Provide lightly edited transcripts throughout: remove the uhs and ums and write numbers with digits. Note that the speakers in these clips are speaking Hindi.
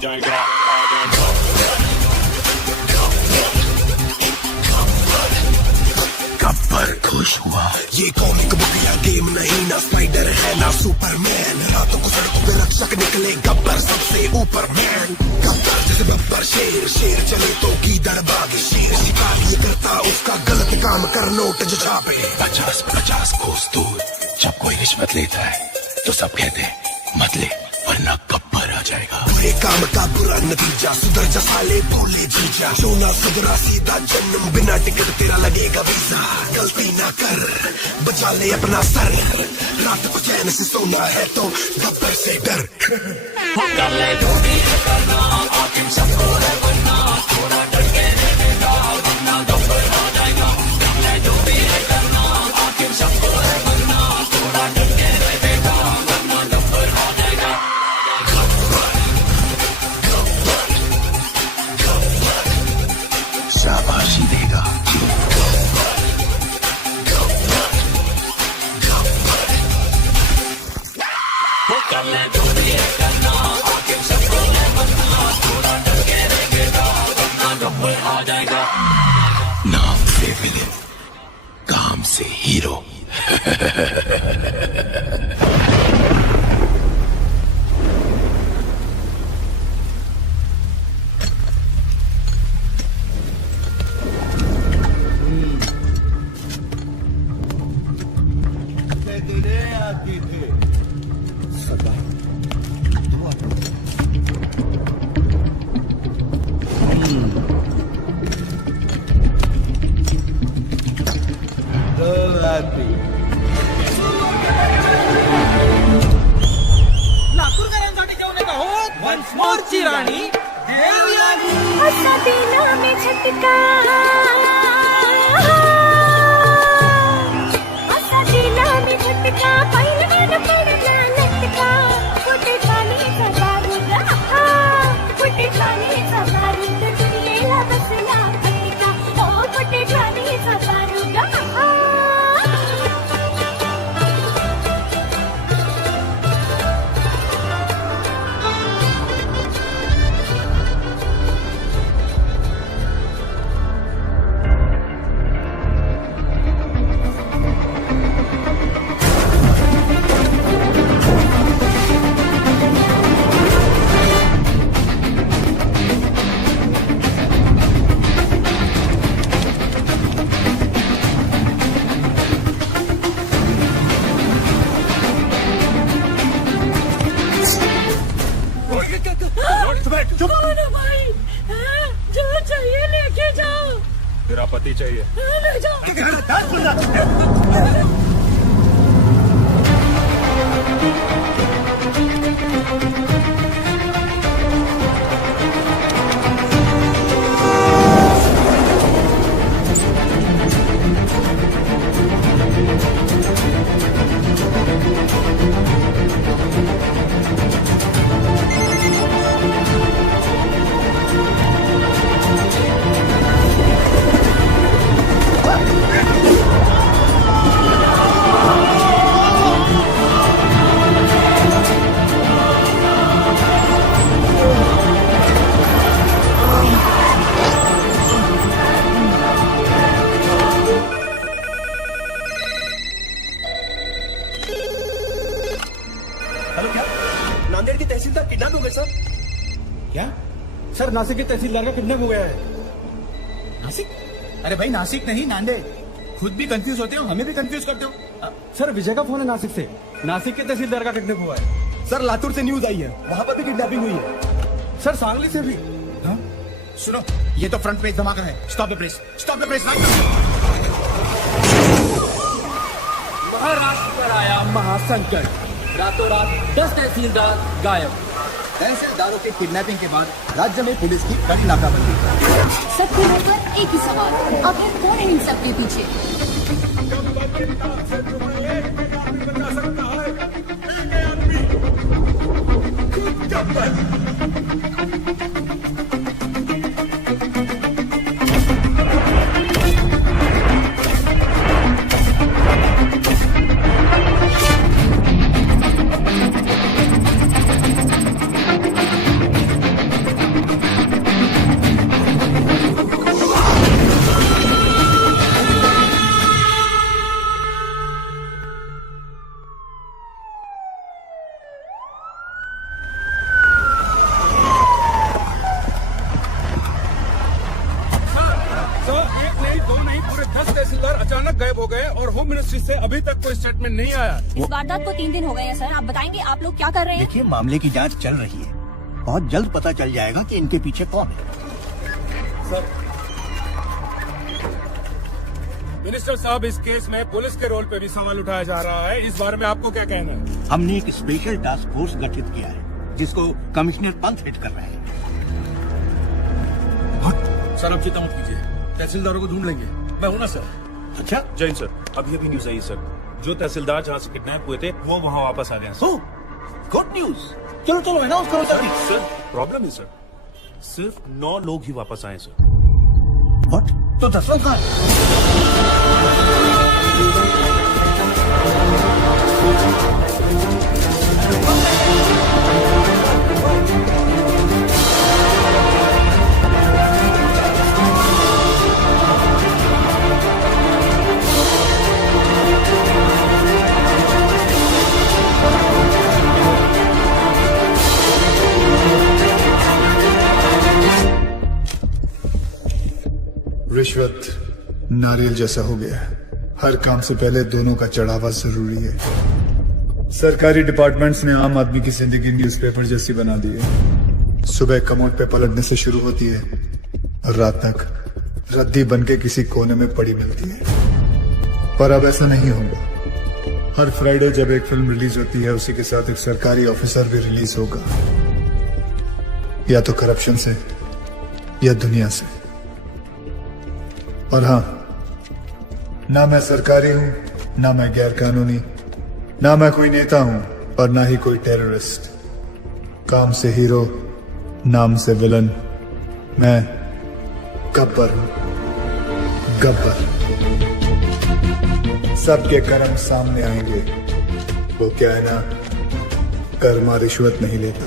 जाएगा। गब्बर खुश हुआ। ये कॉमिक बुक या गेम नहीं, ना स्पाइडर है ना सुपरमैन। रातों को सड़कों पे रक्षक निकले, गब्बर सबसे ऊपर मैन। गब्बर जैसे बब्बर शेर, शेर चले तो गीदड़ बाग शेर। शिकार ये करता उसका गलत काम कर नोट जो छापे। 50-50 कोस दूर जब कोई रिश्वत लेता है तो सब कहते हैं मत ले वरना गब्बर आ जाएगा। बुरे काम का बुरा नतीजा, सुधर जा साले भोले जीजा। जो ना सुधरा सीधा जन्म, बिना टिकट तेरा लगेगा वीजा। गलती ना कर बचा ले अपना सर, रात को चैन से सोना है तो गब्बर से डर। कर ले जो भी है करना, आखिर सबको है बनना। थोड़ा डर के रहेगा वरना गब्बर आ जाएगा। कर ले जो भी है करना, आखिर सबको है बनना। थोड़ा डर के रहेगा वरना गब्बर आ जाएगा। शाबाशी देगा। कर ले जो भी है करना, आखिर सबको है बनना। थोड़ा डर के रहेगा वरना गब्बर आ जाएगा। नाम से विलेन, काम से हीरो। लातूरकरांसाठी जेवण का होत वन्स मोरची राणी देवी आली. असा दिला में झटका, असा दिला में झटका. पहिल्यानं पडला लटका. कुठे खालीचा बारूद, कुठे खालीचा बारूद. दुनियेला बसला फटका. ओ कुठे खालीचा बारूद. कौन है भाई? जो चाहिए लेके जाओ. तेरा पति चाहिए। ले जाओ. हेलो, क्या नांदेड़ की तहसीलदार किडनैप हो गए सर? क्या सर? नासिक के तहसीलदार का किडनैप हो गया है. नासिक? अरे भाई नासिक नहीं, नांदेड़. खुद भी कंफ्यूज होते हो, हमें भी कंफ्यूज करते हो. सर विजय का फोन है नासिक से. नासिक के तहसीलदार का किडनैप हुआ है. सर लातूर से न्यूज आई है, वहां पर भी किडनैपिंग हुई है. सर सांगली से भी. हाँ? सुनो, ये तो फ्रंट पेज धमाका है. Stop the press, stop the press. Maharashtra पर आया महासंकट. रातों रात 10 तहसीलदार गायब. तहसीलदारों की किडनैपिंग के बाद राज्य में पुलिस की कड़ी नाकाबंदी. सबके मुंह पर एक ही सवाल, आखिर कौन है इन सब के पीछे? मिनिस्ट्री से अभी तक कोई स्टेटमेंट नहीं आया। इस वारदात को 3 दिन हो गए हैं सर। आप बताएंगे आप लोग क्या कर रहे हैं? देखिए, मामले की जांच चल रही है। बहुत जल्द पता चल जाएगा कि इनके पीछे कौन है। मिनिस्टर साहब, इस केस में पुलिस के रोल पे भी सवाल उठाया जा रहा है। इस बारे में आपको क्या कहना है? हमने एक स्पेशल टास्क फोर्स गठित किया है जिसको कमिश्नर पंत हेड कर रहे हैं। सर, आप चिंता मत कीजिए, तहसीलदारों को ढूंढ लेंगे। मैं हूं ना सर। अच्छा, जैन सर, अभी अभी न्यूज आई सर, जो तहसीलदार जहाँ से किडनैप हुए थे वो वहाँ वापस आ गए हैं सर। Good news. चलो चलो अनाउंस करो जल्दी। सर, प्रॉब्लम है सर, सिर्फ 9 लोग ही वापस आए सर। व्हाट? तो 10 लोग कहाँ हैं? रिश्वत नारियल जैसा हो गया है। हर काम से पहले दोनों का चढ़ावा जरूरी है। सरकारी डिपार्टमेंट्स ने आम आदमी की जिंदगी न्यूज़पेपर जैसी बना दी है। सुबह कमोड पे पलटने से शुरू होती है और रात तक रद्दी बनके किसी कोने में पड़ी मिलती है। पर अब ऐसा नहीं होगा। हर फ्राइडे जब एक फिल्म रिलीज होती है, उसी के साथ एक सरकारी ऑफिसर भी रिलीज होगा, या तो करप्शन से या दुनिया से। और हाँ, ना मैं सरकारी हूं, ना मैं गैर कानूनी, ना मैं कोई नेता हूं और ना ही कोई टेररिस्ट। काम से हीरो, नाम से विलन। मैं गब्बर हूं, गब्बर। सबके कर्म सामने आएंगे। वो क्या है ना, कर्मा रिश्वत नहीं लेता।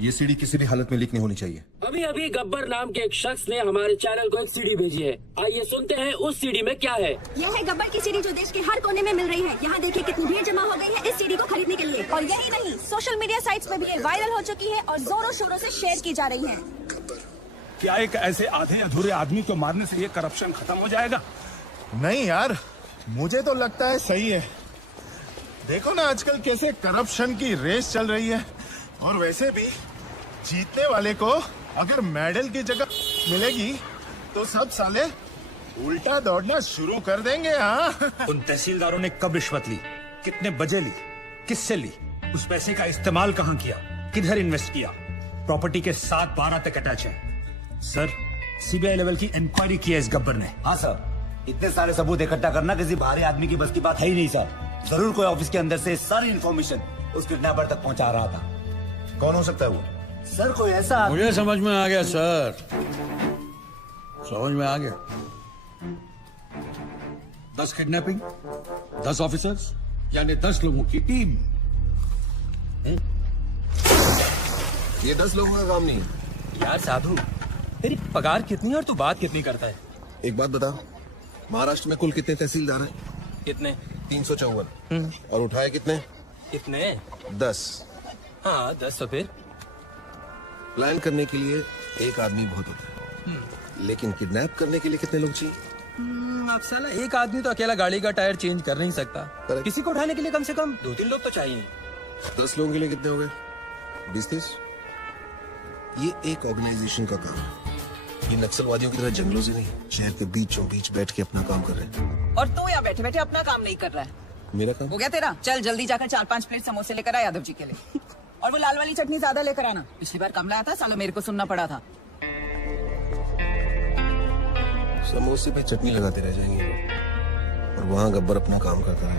ये सीडी किसी भी हालत में लीक नहीं होनी चाहिए। अभी अभी गब्बर नाम के एक शख्स ने हमारे चैनल को एक सीडी भेजी है। आइए सुनते हैं उस सीडी में क्या है। यह है गब्बर की सीडी जो देश के हर कोने में मिल रही है। यहाँ देखिए कितनी भीड़ जमा हो गई है इस सीडी को खरीदने के लिए। और यही नहीं, सोशल मीडिया साइट्स में भी ये वायरल हो चुकी है और जोरों शोरों से शेयर की जा रही है। क्या एक ऐसे आधे अधूरे आदमी को मारने से ये करप्शन खत्म हो जाएगा? नहीं यार, मुझे तो लगता है सही है। देखो ना आजकल कैसे करप्शन की रेस चल रही है। और वैसे भी जीतने वाले को अगर मेडल की जगह मिलेगी तो सब साले उल्टा दौड़ना शुरू कर देंगे। हाँ, उन तहसीलदारों ने कब रिश्वत ली, कितने बजे ली, किससे ली, उस पैसे का इस्तेमाल कहाँ किया, किधर इन्वेस्ट किया, प्रॉपर्टी के 7-12 तक अटैच है। सर, सीबीआई लेवल की इंक्वायरी की है इस गब्बर ने। हाँ सर, इतने सारे सबूत इकट्ठा करना किसी भारी आदमी की बस की बात है ही नहीं सर। जरूर कोई ऑफिस के अंदर से सारी इन्फॉर्मेशन उस किडनैपर तक पहुंचा रहा था। कौन हो सकता है वो? सर, कोई ऐसा मुझे समझ में आ गया सर, समझ में आ गया। 10 किडनैपिंग, 10 ऑफिसर्स, यानी 10 लोगों की टीम। ये 10 लोगों का काम नहीं है। यार साधु, तेरी पगार कितनी है और तू बात कितनी करता है? एक बात बता, महाराष्ट्र में कुल कितने तहसीलदार हैं? कितने? 354। और उठाए कितने? कितने? 10। हाँ 10। तो फिर प्लान करने के लिए एक आदमी बहुत होता है, लेकिन किडनैप करने के लिए कितने लोग चाहिए? अब साला एक आदमी तो अकेला गाड़ी का टायर चेंज कर नहीं सकता। Correct. किसी को उठाने के लिए कम से कम 2-3 लोग तो चाहिए। 10 लोगों के लिए कितने हो गए? 20-30। ये एक ऑर्गेनाइजेशन का काम है। ये नक्सलवादियों की तरह जंगलों से नहीं, शहर के बीचों बीच बैठ के अपना काम कर रहे हैं। और तू यहाँ बैठे बैठे अपना काम नहीं कर रहा है। मेरा काम हो गया तेरा? चल जल्दी जाकर 4-5 प्लेट समोसे लेकर आ यादव जी के लिए। और वो लाल वाली चटनी ज्यादा लेकर आना। पिछली बार कम लाया था, सालों मेरे को सुनना पड़ा था। समोसे पे चटनी लगाते रह जाएंगे और वहाँ गब्बर अपना काम करता है।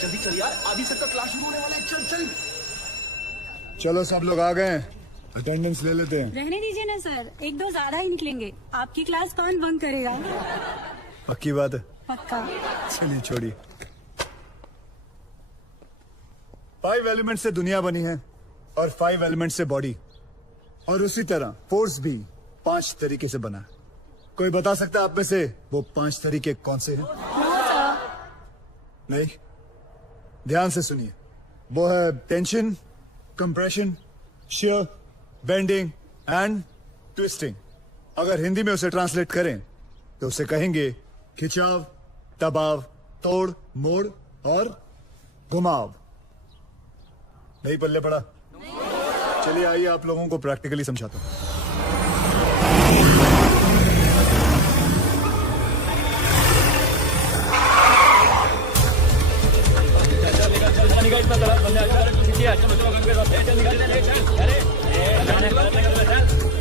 जल्दी चल यार, आधी से तक क्लास शुरू होने वाला है। चल चल। चलो सब लोग आ गए, अटेंडेंस ले लेते हैं। रहने दीजिए ना सर, 1-2 ज्यादा ही निकलेंगे। आपकी क्लास कौन बंक करेगा? पक्की बात है? पक्का। चलिए छोड़िए। 5 एलिमेंट से दुनिया बनी है और 5 एलिमेंट से बॉडी, और उसी तरह फोर्स भी 5 तरीके से बना है। कोई बता सकता है आप में से वो 5 तरीके कौन से हैं? नहीं, ध्यान से सुनिए। वो है tension, compression, shear, bending and twisting. अगर हिंदी में उसे ट्रांसलेट करें तो उसे कहेंगे खिंचाव, दबाव, तोड़, मोड़ और घुमाव। नहीं पल्ले पड़ा? चलिए आइए आप लोगों को प्रैक्टिकली समझाता हूं।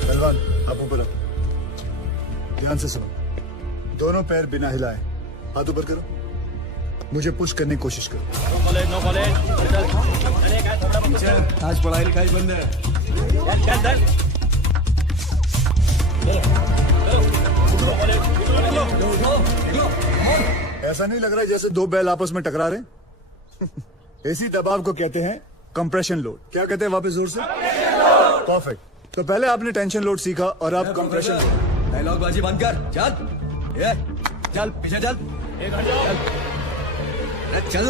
पहलवान आप ऊपर रखो, ध्यान से सुनो। दोनों पैर बिना हिलाए हाथ ऊपर करो, मुझे पुश करने की कोशिश करो। आज पढ़ाई लिखाई बंद है। ऐसा नहीं लग रहा है जैसे दो बैल आपस में टकरा रहे? इसी दबाव को कहते हैं कंप्रेशन लोड। क्या कहते हैं वापस जोर से? परफेक्ट। तो पहले आपने टेंशन लोड सीखा और अब कंप्रेशन लोड। डायलॉग बाजी बंद कर, चल ये चल पीछे चल, चल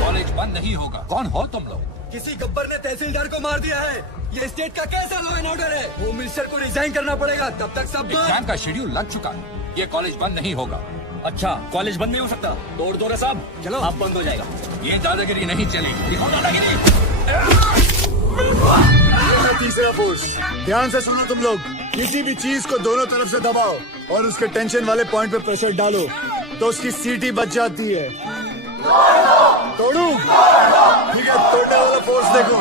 कॉलेज बंद नहीं होगा। कौन हो तुम लोग? किसी गब्बर ने तहसीलदार को मार दिया है। ये स्टेट का कैसा लॉ एंड ऑर्डर है? होम मिनिस्टर को रिजाइन करना पड़ेगा, तब तक सब एग्जाम का शेड्यूल लग चुका है। ये कॉलेज बंद नहीं होगा। अच्छा, कॉलेज बंद नहीं हो सकता? तोड़ दो रे साहब, चलो आप बंद हो जाएगा। ये दादागिरी नहीं चलेगी। दिखाओ दादागिरी। ये है तीसरा फोर्स। ध्यान से सुनो तुम लोग। किसी भी चीज को दोनों तरफ से दबाओ और उसके टेंशन वाले पॉइंट पे प्रेशर डालो तो उसकी सीटी बच जाती है। तोड़ू? ठीक है, तोड़ने वाला फोर्स देखो।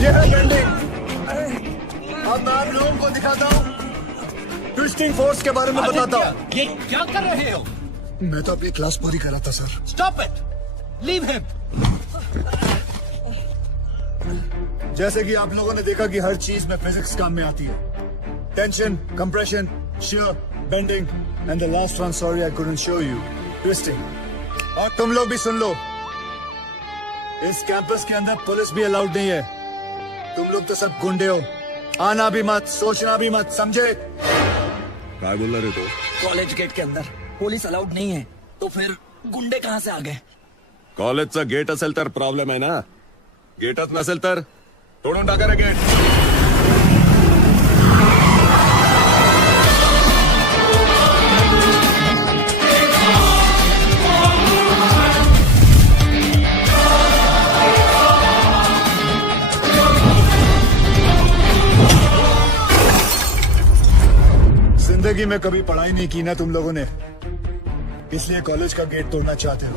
ये है बेंडिंग। अब मैं आप लोगों को दिखाता हूँ, ट्विस्टिंग फोर्स के बारे में बताता हूँ। ये क्या कर रहे हो? मैं तो अपनी क्लास पूरी कर रहा था sir. Stop it, leave him. जैसे कि आप लोगों ने देखा कि हर चीज में फिजिक्स काम में आती है। Tension, compression, shear, bending and the last one, sorry I couldn't show you, twisting. और तुम लोग भी सुन लो, इस कैंपस के अंदर पुलिस भी अलाउड नहीं है। तुम लोग तो सब गुंडे हो। आना भी मत, सोचना भी मत, समझे? क्या बोल रहे तो? कॉलेज गेट के अंदर पोलीस अलाउड नहीं है, तो फिर गुंडे कहाँ से आ गए? कॉलेजचा गेट असेल तर प्रॉब्लेम आहे ना, गेटच नसेल तर तोडून टाका रे गेट. जिंदगी में कभी पढ़ाई नहीं की ना तुम लोगों ने, इसलिए कॉलेज का गेट तोड़ना चाहते हो।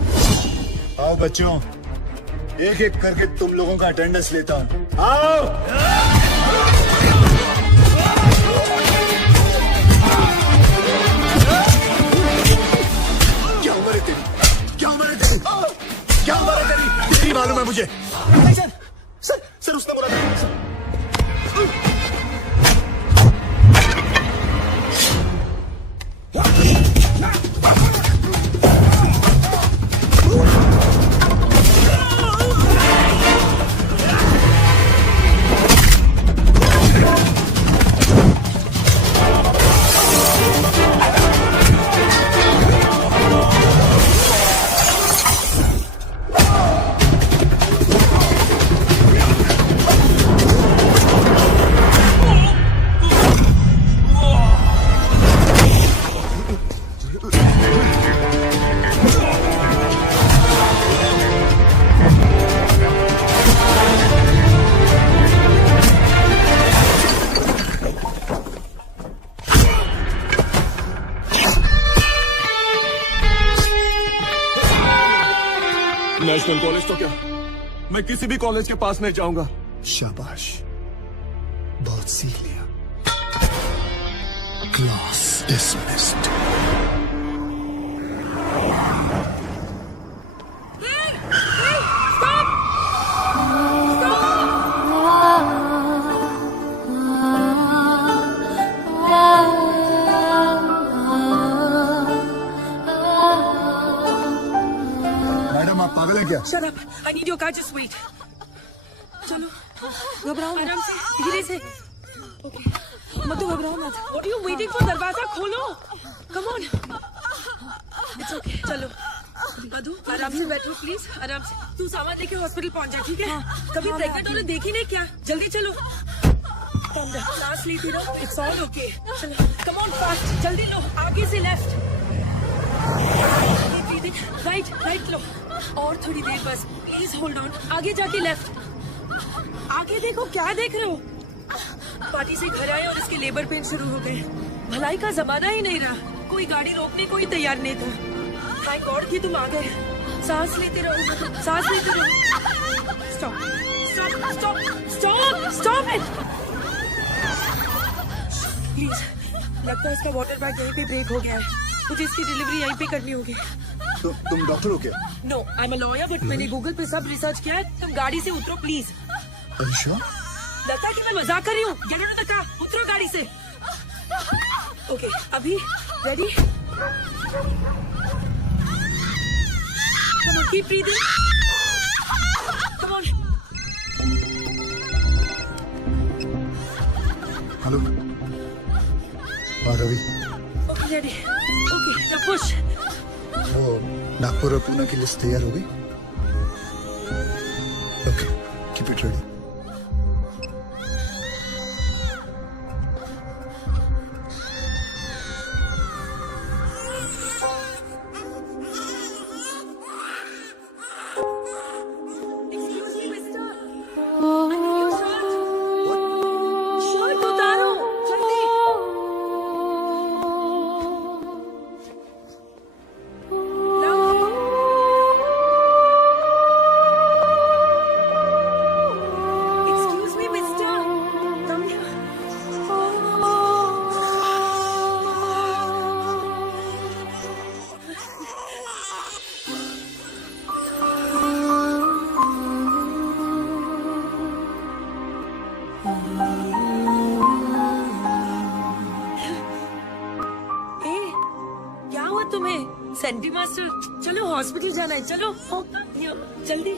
आओ बच्चों, एक एक करके तुम लोगों का अटेंडेंस लेता हूं। आओ। क्या उम्र है तेरी? क्या उम्र है तेरी? क्या उम्र है तेरी? नहीं मालूम है मुझे। सर उसने बोला था। नेशनल कॉलेज तो क्या, मैं किसी भी कॉलेज के पास नहीं जाऊंगा. शाबाश, बहुत सीख लिया. Class dismissed. मैडम आप पागल हैं क्या? Shut up. I need your car. Just wait. चलो, घबराओ मत. आराम से, धीरे से. Okay. मत घबराओ मत. What are you waiting for? दरवाजा खोलो. Come on. It's okay. चलो. मधु आराम से बैठो प्लीज, आराम से। तू सामान लेके हॉस्पिटल पहुंच जा, ठीक है? कभी प्रेग्नेंट होने देखी नहीं क्या? जल्दी चलो। सांस लेती रहो, इट्स ऑल ओके। चलो कम ऑन फास्ट, जल्दी लो। आगे से लेफ्ट, राइट राइट लो। और थोड़ी देर बस, प्लीज होल्ड ऑन। आगे जाके लेफ्ट। आगे देखो, क्या देख रहे हो? पार्टी से घर आए और इसके लेबर पेन शुरू हो गए। भलाई का जमाना ही नहीं रहा, कोई गाड़ी रोकने को ही तैयार नहीं था। थैंक गॉड कि तुम आ गए। सांस लेते रहो, सांस लेते रहो। Stop stop stop stop stop it please. लगता है इसका वाटर बैग यहीं पे ब्रेक हो गया है। मुझे इसकी डिलीवरी यहीं पे करनी होगी। तुम डॉक्टर हो क्या? No, I am a lawyer, but मैंने गूगल पे सब रिसर्च किया है। तुम गाड़ी से उतरो प्लीज। लगता है कि मैं मजाक कर रही हूँ। Get out of the car, उतरो गाड़ी से। ओके, अभी ready? Come on, keep breathing. Come on. Hello Ravi. Okay ready. Okay now push. वो नागपुर और पुणे की लिस्ट तैयार हो गई? Okay, keep it ready. Senti master, चलो हॉस्पिटल जाना है, चलो जल्दी।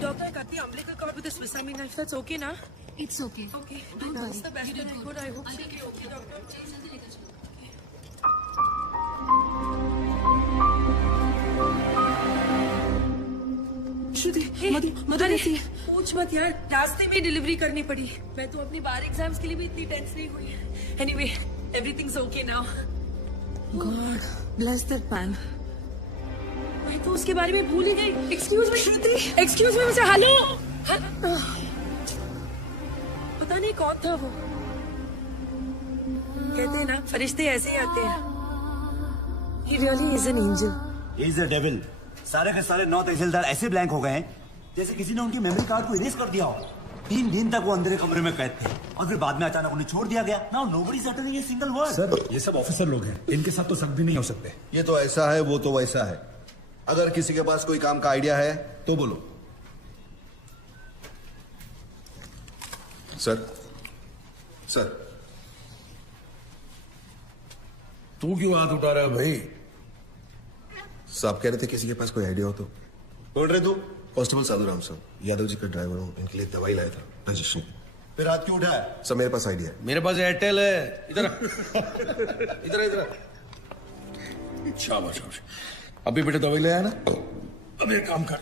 डॉक्टर करती है umbilical cord with a Swiss Army knife. That's okay ना? It's okay. Okay. That's the best that I could. I hope so. Okay, doctor. श्रुति, मधु पूछ मत यार, रास्ते में डिलीवरी करनी पड़ी। मैं तो अपनी बार एग्जाम्स के लिए भी इतनी टेंस नहीं हुई। Anyway, everything's okay now. God bless that man. मैं तो उसके बारे में भूल ही गई। एक्सक्यूज मी श्रुति, एक्सक्यूज मी मुझे। हेलो, पता नहीं कौन था वो। कहते हैं ना, फरिश्ते ऐसे ही आते हैं। He really is an angel. He is a devil. सारे के सारे 9 तहसीलदार ऐसे ब्लैंक हो गए हैं जैसे किसी ने उनकी मेमोरी कार्ड को इरेज कर दिया हो। 3 दिन तक वो अंदर कमरे में कैद थे और फिर बाद में अचानक उन्हें छोड़ दिया गया। Now nobody is uttering a single word. Sir, ये सब ऑफिसर लोग हैं, इनके साथ तो शक भी नहीं हो सकते। ये तो ऐसा है, वो तो वैसा है। अगर किसी के पास कोई काम का आइडिया है तो बोलो। सर, सर, तू क्यों हाथ उठा रहा है भाई? साहब कह रहे थे किसी के पास कोई आइडिया हो तो। बोल रहे तू? कांस्टेबल साधु राम साहब, यादव जी का ड्राइवर हूँ, इनके लिए दवाई लाया था रजिस्ट्री। फिर हाथ क्यों उठाया? सर मेरे पास आइडिया है। मेरे पास एयरटेल है। इधर इधर इधर। शाबाश शाबाश। अभी बेटे दवाई ले आया ना? अब एक काम कर,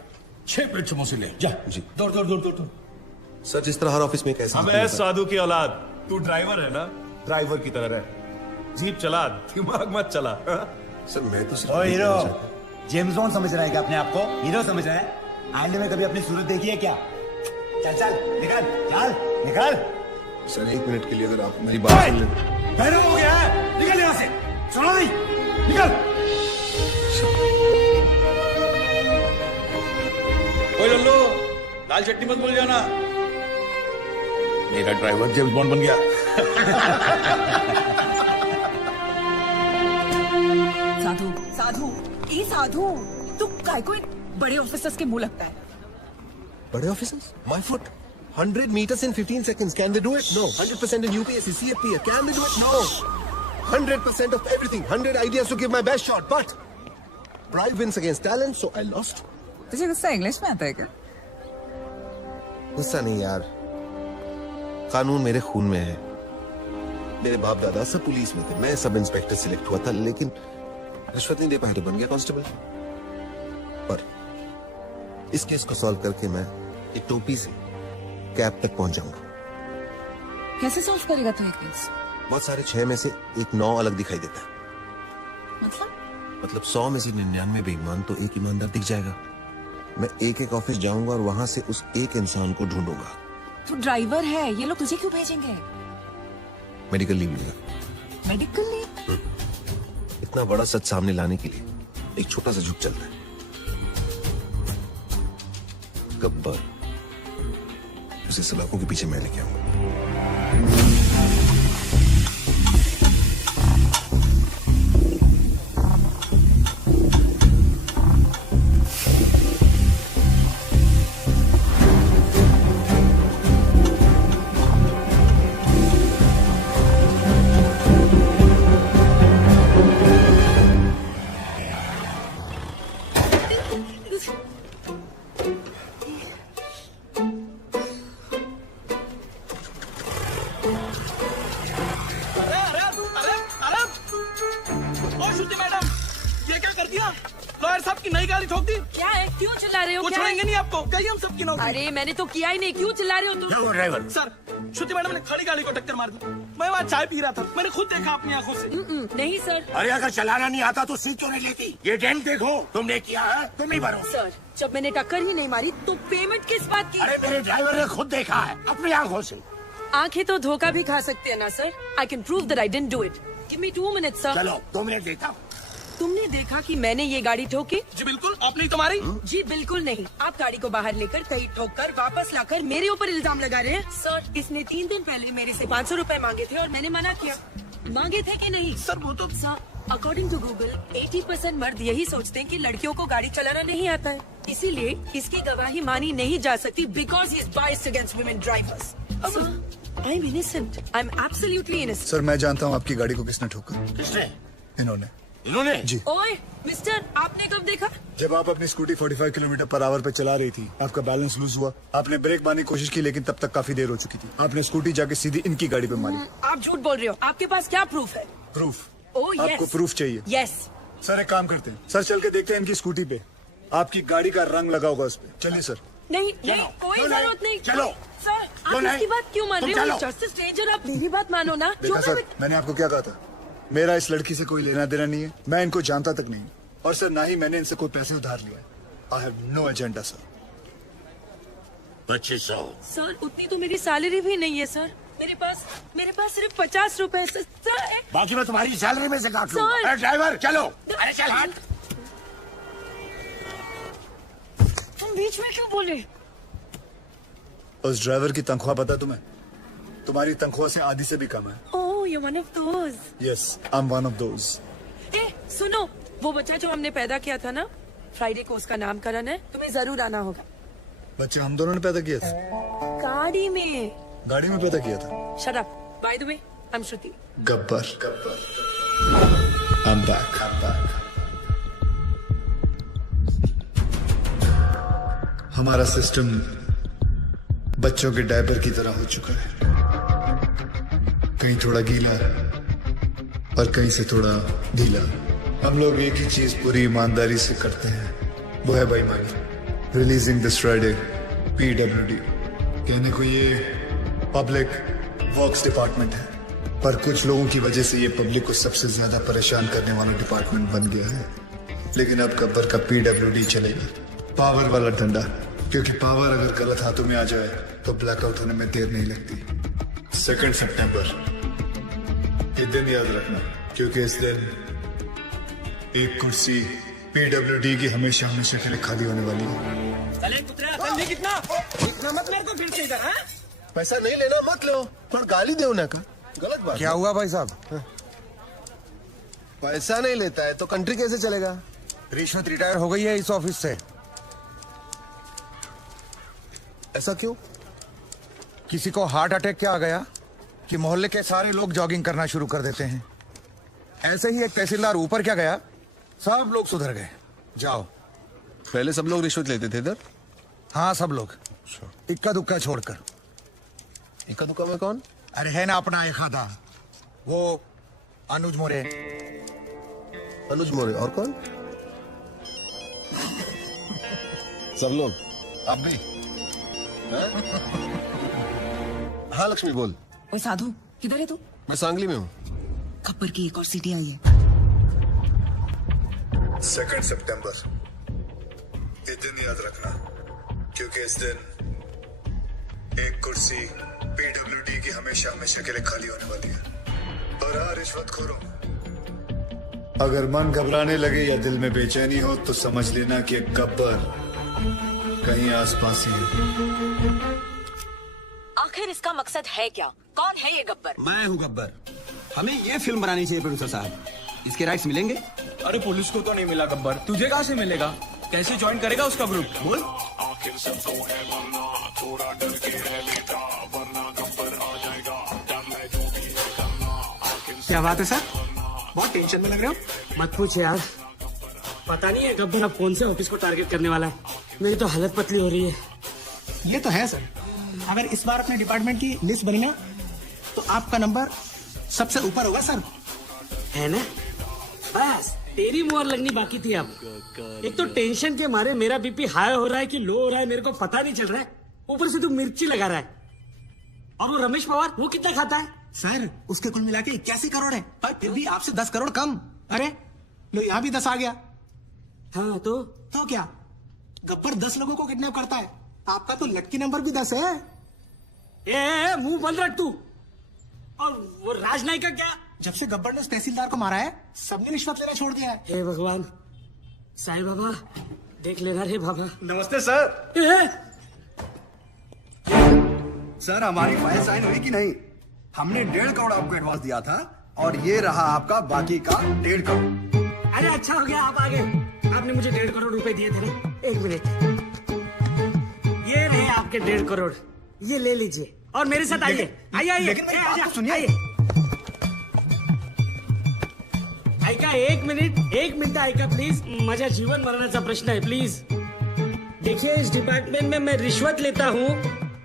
6 प्लेट समोसे ले जा। जी। दौड़ दौड़ दौड़ दौड़। सर जिस तरह हर ऑफिस में कैसे अबे साधु की औलाद, तू ड्राइवर है ना? ड्राइवर की तरह रह, जीप चला, दिमाग मत चला। सर मैं तो ओ हीरो, जेम्स बॉन्ड समझ रहा है क्या अपने आप को? हीरो समझ रहा है? आईने में कभी अपनी सूरत देखी है क्या? चल चल निकल, चल निकल। सर 1 मिनट के लिए अगर आप मेरी बात सुन लें। पैरों हो गया है, निकल यहाँ से। सुनो नहीं, निकल। ओए लल्लू, लाल चट्टी मत भूल जाना। मेरा ड्राइवर जेम्स बॉन्ड बन गया। साधु, साधु, ई साधु, तू काय को बड़े ऑफिसर्स के मुंह लगता है? बड़े officers? My foot. 100 meters in 15 seconds. Can they do it? No. 100% in UPSC, CFP. Can they do it? No. 100% of everything. 100 ideas to give my best shot. But pride wins against talent, so I lost. तुझे गुस्सा इंग्लिश में आता है क्या? गुस्सा नहीं यार, कानून मेरे खून में है। मेरे बाप दादा सब पुलिस में थे, मैं सब इंस्पेक्टर सिलेक्ट हुआ था, लेकिन रिश्वत नहीं दे पाया तो बन गया कांस्टेबल। पर इस केस को सॉल्व करके मैं एक टोपी से कैब तक पहुंच जाऊंगा। कैसे सॉल्व करेगा तू ये केस? बहुत सारे 6 में से एक 9 अलग दिखाई देता है। मतलब 100 में से 99 बेईमान तो एक ईमानदार दिख जाएगा। मैं एक एक ऑफिस जाऊंगा और वहां से उस एक इंसान को ढूंढूंगा। तू ड्राइवर है, ये लोग तुझे क्यों भेजेंगे? मेडिकल लीव लूंगा। Medical leave? इतना बड़ा सच सामने लाने के लिए एक छोटा सा झुक चलता है। गब्बर, उसे सलाखों के पीछे मैं लेके आऊंगा। लॉयर साहब की नई गाड़ी ठोक दी। क्या है, क्यों चिल्ला रहे हो? वो छोड़ेंगे नहीं आपको, कहीं हम सबकी नौकरी। अरे मैंने तो किया ही नहीं, क्यों चिल्ला रहे हो तुम? क्या हुआ ड्राइवर? सर, श्रुति मैडम ने खड़ी गाड़ी को टक्कर मार दी। मैं वहाँ चाय पी रहा था, मैंने खुद देखा अपनी आंखों से। नहीं सर। अरे अगर चलाना नहीं आता तो सीट क्यों नहीं लेती? ये डेंट देखो, तुमने किया है, तुम नहीं भरो। सर, जब मैंने टक्कर ही नहीं मारी तो पेमेंट किस बात की? अरे मेरे ड्राइवर ने खुद देखा है अपनी आंखों से। आंखें तो धोखा भी खा सकते हैं ना sir. I can prove that I didn't do it. Give me 2 minutes sir. चलो 2 मिनट देता हूँ। तुमने देखा कि मैंने ये गाड़ी ठोकी? जी बिल्कुल, आपने ही तो मारी। जी बिल्कुल नहीं, आप गाड़ी को बाहर लेकर कहीं ठोक कर वापस लाकर मेरे ऊपर इल्जाम लगा रहे हैं। सर, इसने 3 दिन पहले मेरे से 500 रुपए मांगे थे और मैंने मना किया। मांगे थे कि नहीं? सर वो तो सर, अकॉर्डिंग टू गूगल 80% मर्द यही सोचते हैं कि लड़कियों को गाड़ी चलाना नहीं आता है, इसीलिए इसकी गवाही मानी नहीं जा सकती because he is biased against women drivers. I am innocent, I am absolutely innocent. Sir मैं जानता हूँ आपकी गाड़ी को किसने ठोका। किसने? इन्होंने। इन्होंने? जी। ओए मिस्टर, आपने कब देखा? जब आप अपनी स्कूटी 45 किलोमीटर पर आवर पे चला रही थी, आपका बैलेंस लूज हुआ, आपने ब्रेक मारने की कोशिश की लेकिन तब तक काफी देर हो चुकी थी। आपने स्कूटी जाके सीधी इनकी गाड़ी पे मारी। आप झूठ बोल रहे हो, आपके पास क्या प्रूफ है? प्रूफ? Oh yes. आपको प्रूफ चाहिए? यस। सर एक काम करते हैं, सर चल के देखते हैं इनकी स्कूटी पे आपकी गाड़ी का रंग लगा होगा उस पे। चलिए सर। नहीं नहीं, कोई जरूरत नहीं। चलो सर, आप इसकी बात क्यों मान रहे हो? जस्ट स्ट्रेंजर, आप मेरी बात मानो ना। देखा सर, मैंने आपको क्या कहा था, मेरा इस लड़की से कोई लेना देना नहीं है, मैं इनको जानता तक नहीं, और सर ना ही मैंने इनसे कोई पैसे उधार लिया। I have no agenda sir. 2500। Sir उतनी तो मेरी सैलरी भी नहीं है सर, मेरे पास सिर्फ 50 रुपए। सर बाकी मैं तुम्हारी सैलरी में से काट सर। लूंगा। अरे ड्राइवर चलो, अरे चल हट। तुम बीच में क्यों बोले? उस ड्राइवर की तनख्वाह पता तुम्हें? तुम्हारी तनख्वाह से आधी से भी कम है। Oh, you one of those. Yes, I am one of those. ए सुनो, वो बच्चा जो हमने पैदा किया था ना, फ्राइडे को उसका नामकरण है, तुम्हें जरूर आना होगा। बच्चे हम दोनों ने पैदा किया था? गाड़ी में। गाड़ी में पैदा किया था? Shut up. By the way, I am Shruti. Gabbar. I'm back. हमारा सिस्टम बच्चों के डायपर की तरह हो चुका है, कहीं थोड़ा गीला और कहीं से थोड़ा ढीला। हम लोग एक ही चीज पूरी ईमानदारी से करते हैं, वो है बेईमानी। Releasing this Friday PWD। कहने को ये पब्लिक वर्क्स डिपार्टमेंट है, पर कुछ लोगों की वजह से ये पब्लिक को सबसे ज्यादा परेशान करने वाला डिपार्टमेंट बन गया है। लेकिन अब गब्बर का PWD चलेगा, पावर वाला डंडा, क्योंकि पावर अगर गलत हाथों में आ जाए तो ब्लैकआउट होने में देर नहीं लगती। 2 सितंबर, ये दिन याद रखना, क्योंकि इस दिन एक कुर्सी PWD की हमेशा हमेशा के लिए खाली होने वाली है। चले कुतरा, चल कितना मत मेरे को फिर से इधर। पैसा नहीं लेना मत लो, पर गाली दे उन्हें का गलत बात। क्या हुआ भाई साहब? पैसा नहीं लेता है तो कंट्री कैसे चलेगा? रिश्वत रिटायर हो गई है इस ऑफिस से। ऐसा क्यों? किसी को हार्ट अटैक क्या आ गया कि मोहल्ले के सारे लोग जॉगिंग करना शुरू कर देते हैं। ऐसे ही एक तहसीलदार ऊपर क्या गया, सब लोग सुधर गए। जाओ। पहले सब लोग रिश्वत लेते थे इधर? हाँ सब लोग, इक्का दुक्का छोड़कर। इक्का दुक्का में कौन? अरे है ना अपना एक आधा, वो अनुज मोरे। अनुज मोरे और कौन? सब लोग। आप भी? हाँ लक्ष्मी बोल। ओए साधु, किधर है तू? मैं सांगली में हूँ। गब्बर की एक और सीटी आई है। 2 सितंबर, ये दिन याद रखना, क्योंकि इस दिन एक कुर्सी पीडब्ल्यूडी की हमेशा हमेशा के लिए खाली होने वाली है। और हाँ रिश्वतखोरों, अगर मन घबराने लगे या दिल में बेचैनी हो तो समझ लेना कि गब्बर कहीं आसपास ही है। आखिर इसका मकसद है क्या? कौन है ये गब्बर? मैं हूँ गब्बर। हमें ये फिल्म बनानी चाहिए प्रोड्यूसर साहब। इसके राइट्स मिलेंगे? अरे पुलिस को तो नहीं मिला गब्बर, तुझे कहाँ से मिलेगा? कैसे ज्वाइन करेगा उसका ग्रुप? बोल। आखिर सब तो है वरना थोड़ा डर के रह लेता, वरना गब्बर आ जाएगा, डर मैं जो भी है करना। आखिर क्या बात है सर, बहुत टेंशन में लग रहे हो। मत पूछ यार, पता नहीं है गब्बर अब कौन से ऑफिस को टारगेट करने वाला है। मेरी तो हालत पतली हो रही है। ये तो है सर, अगर इस बार अपने डिपार्टमेंट की लिस्ट बनी ना तो आपका नंबर सबसे ऊपर होगा सर। है ना? बस तेरी मुहर लगनी बाकी थी। अब एक तो टेंशन के मारे मेरा बीपी हाई हो रहा है कि लो हो रहा है मेरे को पता नहीं चल रहा है। ऊपर से तू मिर्ची लगा रहा है। और वो रमेश पवार, वो कितना खाता है? सर उसके कुल मिला के 81 करोड़ है, पर फिर भी आपसे 10 करोड़ कम। अरे लो यहाँ भी 10 आ गया। हाँ तो क्या गब्बर 10 लोगों को किडनैप करता है, आपका तो लकी नंबर भी 10 है। ए मुंह बंद रख तू। और वो राजनायक का क्या? जब से गब्बर ने उस तहसीलदार को मारा है सबने रिश्वत लेना छोड़ दिया है। हे भगवान, साईं बाबा देख लेना रे बाबा। नमस्ते सर। सर हमारी फाइल साइन हुई कि नहीं? हमने 1.5 करोड़ आपको एडवांस दिया था और ये रहा आपका बाकी का 1.5 करोड़। अरे अच्छा हो गया आप आ गए। आपने मुझे 1.5 करोड़ रुपए दिए थे ना। एक मिनट, ये रहे आपके 1.5 करोड़, ये ले लीजिए और मेरे साथ आइए। आइए लेकिन मेरी बात तो सुनिए। ऐका एक मिनिट ऐका प्लीज। माझ्या जीवन मरणाचा प्रश्न है, प्लीज। देखिए इस डिपार्टमेंट में मैं रिश्वत लेता हूँ,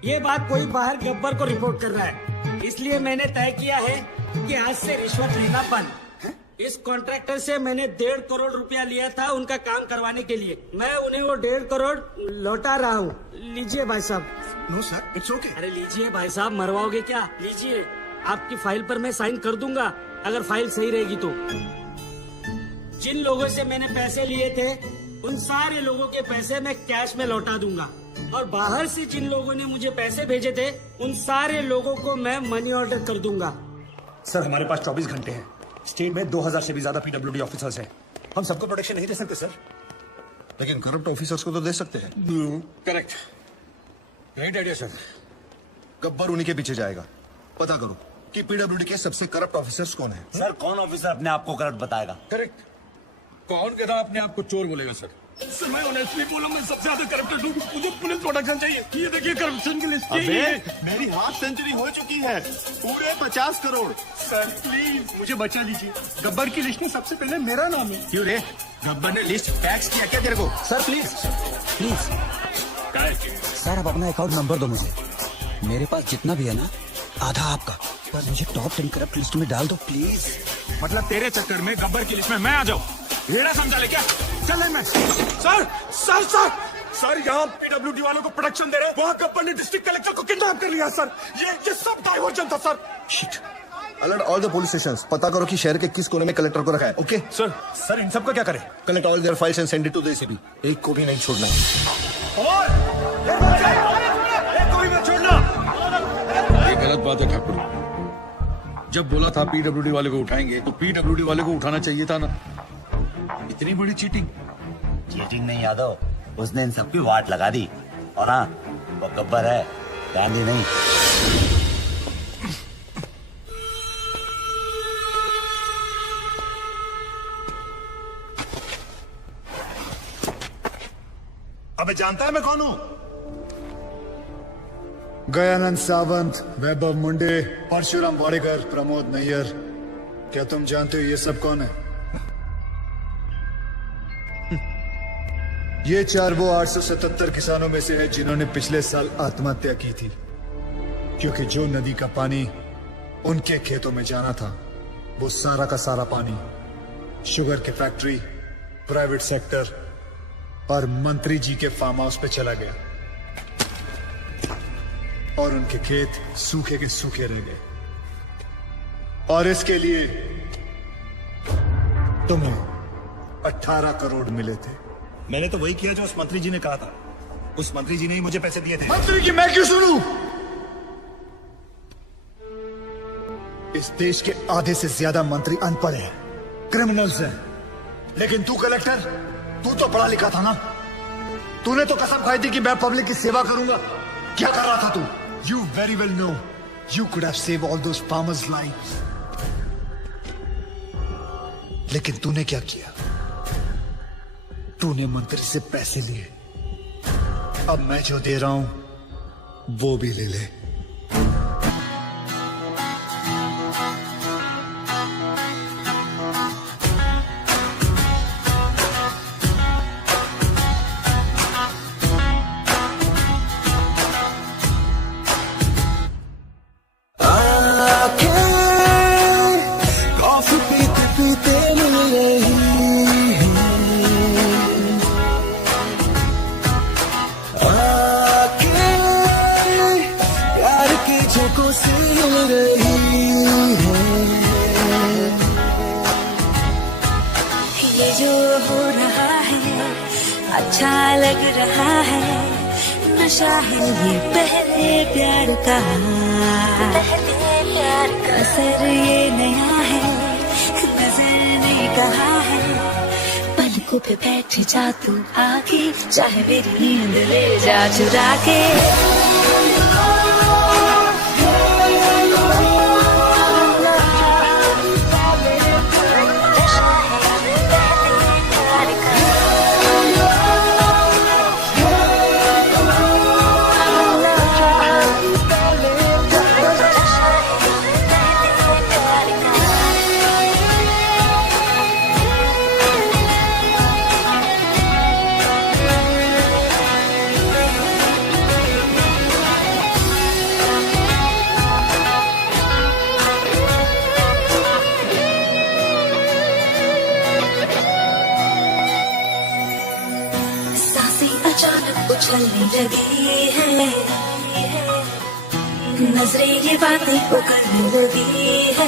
ये बात कोई बाहर गब्बर को रिपोर्ट कर रहा है, इसलिए मैंने तय किया है कि आज से रिश्वत लेना बंद। इस कॉन्ट्रैक्टर से मैंने 1.5 करोड़ रुपया लिया था उनका काम करवाने के लिए। मैं उन्हें वो 1.5 करोड़ लौटा रहा हूँ। लीजिए भाई साहब। No sir, it's okay. अरे लीजिए भाई साहब, मरवाओगे क्या? लीजिए, आपकी फाइल पर मैं साइन कर दूंगा अगर फाइल सही रहेगी तो। जिन लोगों से मैंने पैसे लिए थे उन सारे लोगों के पैसे मैं कैश में लौटा दूंगा, और बाहर से जिन लोगों ने मुझे पैसे भेजे थे उन सारे लोगों को मैं मनी ऑर्डर कर दूंगा। सर हमारे पास 24 घंटे हैं। स्टेट में 2000 से भी ज्यादा पीडब्ल्यूडी ऑफिसर्स हैं। हम सबको प्रोटेक्शन नहीं दे सकते सर। लेकिन करप्ट ऑफिसर्स को तो दे सकते हैं। Correct, right idea sir. Gabbar उन्हीं के पीछे जाएगा। पता करो कि पीडब्ल्यूडी के सबसे करप्ट ऑफिसर्स कौन है। सर कौन ऑफिसर अपने आप को करप्ट बताएगा? करेक्ट, कौन कहता अपने आप को चोर बोलेगा सर? सर मैं ऑनेस्टली बोला, मैं सबसे ज्यादा करप्टेड हूँ। मुझे पुलिस प्रोटेक्शन चाहिए। ये देखिए करप्शन की लिस्ट। मेरी हाफ सेंचुरी हो चुकी है, पूरे 50 करोड़। सर प्लीज मुझे बचा लीजिए। गब्बर की लिस्ट में सबसे पहले मेरा नाम है। क्यों रे, गब्बर ने लिस्ट टैक्स किया क्या तेरे को? सर प्लीज सर आप अपना अकाउंट नंबर दो मुझे। मेरे पास जितना भी है ना आधा आपका, पर मुझे टॉप 10 करप्ट लिस्ट में डाल दो प्लीज। मतलब तेरे चक्कर में गब्बर की लिस्ट में मैं आ जाऊँ? येरा समझा ले क्या? चल मैं सर यहाँ पीडब्ल्यूडी वालों को प्रोटेक्शन दे रहे हैं, वहाँ गब्बर ने डिस्ट्रिक्ट कलेक्टर को किडनैप कर लिया सर। ये सब डाइवर्जन था sir. Shit. Alert all the police stations. पता करो कि शहर के किस कोने में कलेक्टर को रखा है। ओके सर इन सब का क्या करें? Collect all their files and send it to the ACP. एक को भी नहीं छोड़ना। कोई मत छोड़ना। ये गलत बात है ठाकुर। जब बोला था पीडब्ल्यूडी वाले को उठाएंगे तो पीडब्ल्यूडी वाले को उठाना चाहिए था ना। इतनी बड़ी चीटिंग नहीं यादव, उसने इन सबकी वाट लगा दी। और हाँ, वो गब्बर है, गांधी नहीं। अबे जानता है मैं कौन हूँ? गयानंद सावंत, वैभव मुंडे, परशुराम वाडेकर, प्रमोद नैयर। क्या तुम जानते हो ये सब कौन है? ये 4 वो 877 किसानों में से हैं जिन्होंने पिछले साल आत्महत्या की थी, क्योंकि जो नदी का पानी उनके खेतों में जाना था वो सारा का सारा पानी शुगर की फैक्ट्री, प्राइवेट सेक्टर और मंत्री जी के फार्म हाउस पे चला गया और उनके खेत सूखे के सूखे रह गए। और इसके लिए तुम्हें 18 करोड़ मिले थे। मैंने तो वही किया जो उस मंत्री जी ने कहा था। उस मंत्री जी ने ही मुझे पैसे दिए थे। मंत्री की मैं क्यों सुनूं? इस देश के आधे से ज्यादा मंत्री अनपढ़ हैं, क्रिमिनल्स हैं। लेकिन तू कलेक्टर, तू तो पढ़ा लिखा था ना। तूने तो कसम खाई थी कि मैं पब्लिक की सेवा करूंगा। क्या कर रहा था तू? You very well know you could have save all those farmers lives. लेकिन तूने क्या किया? तूने मंत्री से पैसे लिए। अब मैं जो दे रहा हूं वो भी ले ले। कॉफी पीते पीते मिल रही है। प्यार की झोंकों से मिल रही है। ये जो हो रहा है अच्छा लग रहा है, नशा है ये पहले प्यार का। असर ये नया है, नजर ने कहा है। पलकों पे बैठ जा तू आके, चाहे मेरी नींद ले जा चुरा के। अचानक उछलने लगी है, नजरें ये बातें उगलने लगी है।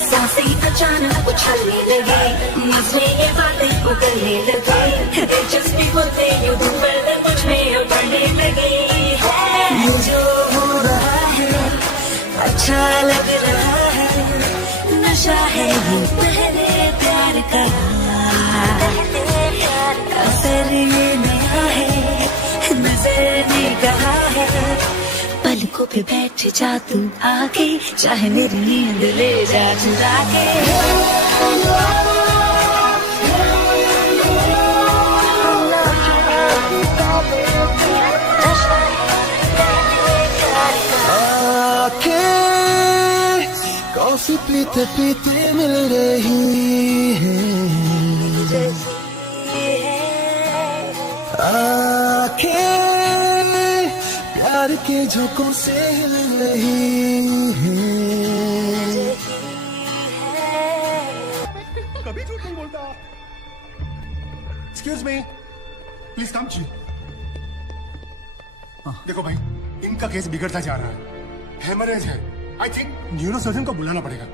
सांसें अचानक उछलने लगी, नजरें ये बातें उगलने लगी। दिलचस्पी होते यूं पर मुझ में उभरने लगी है। ये जो हो रहा है अच्छा लग रहा है, नशा है ये पहले प्यार का। असर ये नया है, नजर ने कहा है। पलकों पे बैठ जा तू आके, चाहे मेरी नींद ले जा चुरा के। कॉफी पीते पीते मिल रही है। प्यार के झोंकों से हिल रही है। कभी झूठ नहीं बोलता। Excuse me, please come. देखो भाई, इनका केस बिगड़ता जा रहा है। हेमरेज है। आई थिंक न्यूरोसर्जन को बुलाना पड़ेगा।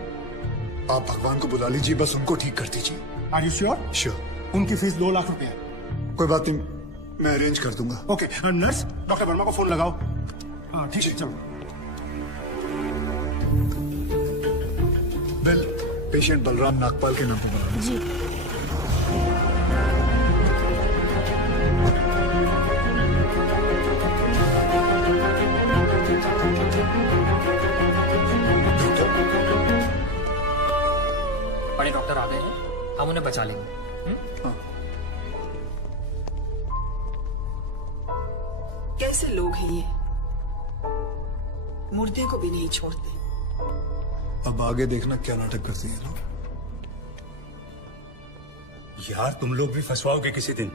आप भगवान को बुला लीजिए, बस उनको ठीक कर दीजिए। Are you sure? श्योर। उनकी फीस 2 लाख रुपए है। कोई बात नहीं, मैं अरेंज कर दूंगा। ओके, नर्स डॉक्टर वर्मा को फोन लगाओ। हाँ ठीक है, चलो। बिल पेशेंट बलराम नागपाल के नाम पर बना जी। बड़े डॉक्टर आ गए हैं, हम उन्हें बचा लेंगे। कैसे लोग हैं ये, मुर्दे को भी नहीं छोड़ते। अब आगे देखना क्या नाटक करती है लोग। यार तुम लोग भी फंसवाओगे किसी दिन।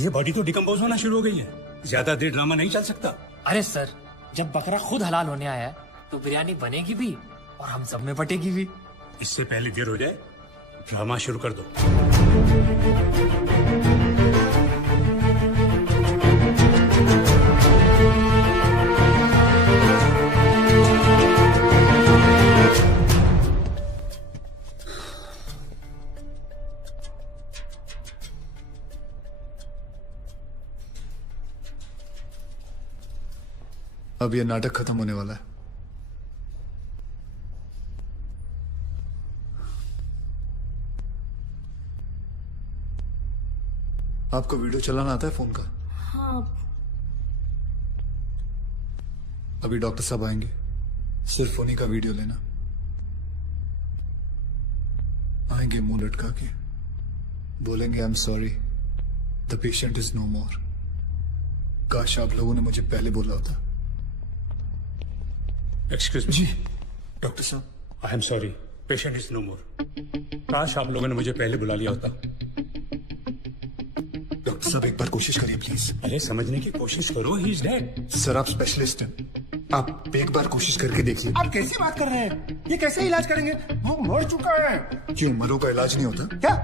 ये बॉडी तो डिकम्पोज होना शुरू हो गई है, ज्यादा देर ड्रामा नहीं चल सकता। अरे सर, जब बकरा खुद हलाल होने आया है तो बिरयानी बनेगी भी और हम सब में पटेगी भी। इससे पहले देर हो जाए ड्रामा शुरू कर दो। अब ये नाटक खत्म होने वाला है। आपको वीडियो चलाना आता है फोन का? हाँ। अभी डॉक्टर साहब आएंगे, सिर्फ उन्हीं का वीडियो लेना। आएंगे मुंह लटका के, बोलेंगे I am sorry, the patient is no more. काश आप लोगों ने मुझे पहले बोला होता। एक्सक्यूज मी जी डॉक्टर साहब, I am sorry, patient is no more. काश आप लोगों ने मुझे पहले बुला लिया होता। डॉक्टर साहब एक बार कोशिश करिए प्लीज। अरे समझने की कोशिश करो, ही इज डेड। सर आप स्पेशलिस्ट हैं, आप एक बार कोशिश करके देखिए। आप कैसी बात कर रहे हैं? ये कैसे इलाज करेंगे? वो मर चुका है। क्यों, मरो का इलाज नहीं होता क्या?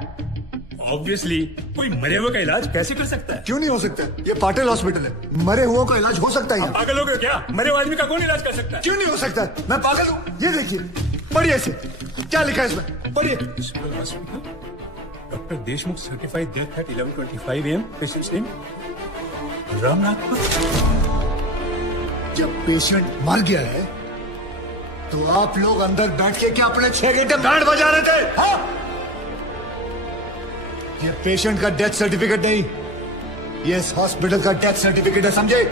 ऑब्वियसली कोई मरे हुए का इलाज कैसे कर सकता है? क्यों नहीं हो सकता? ये पाटिल हॉस्पिटल है, मरे हुओं का इलाज हो सकता है यहाँ। पागल हो गए क्या? मरे हुए आदमी का कौन इलाज कर सकता है? क्यों नहीं हो सकता? मैं पागल हूँ? ये देखिए, पढ़िए इसे, क्या लिखा है इसमें, पढ़िए। Doctor Deshmukh certified death eight 11:25 AM। Patients name Ramnath. जब पेशेंट मर गया है तो आप लोग अंदर बैठ के क्या अपने 6 घंटे बैंड बजा रहे थे? हाँ? ये पेशेंट का डेथ सर्टिफिकेट नहीं, ये इस हॉस्पिटल का डेथ सर्टिफिकेट है, समझे?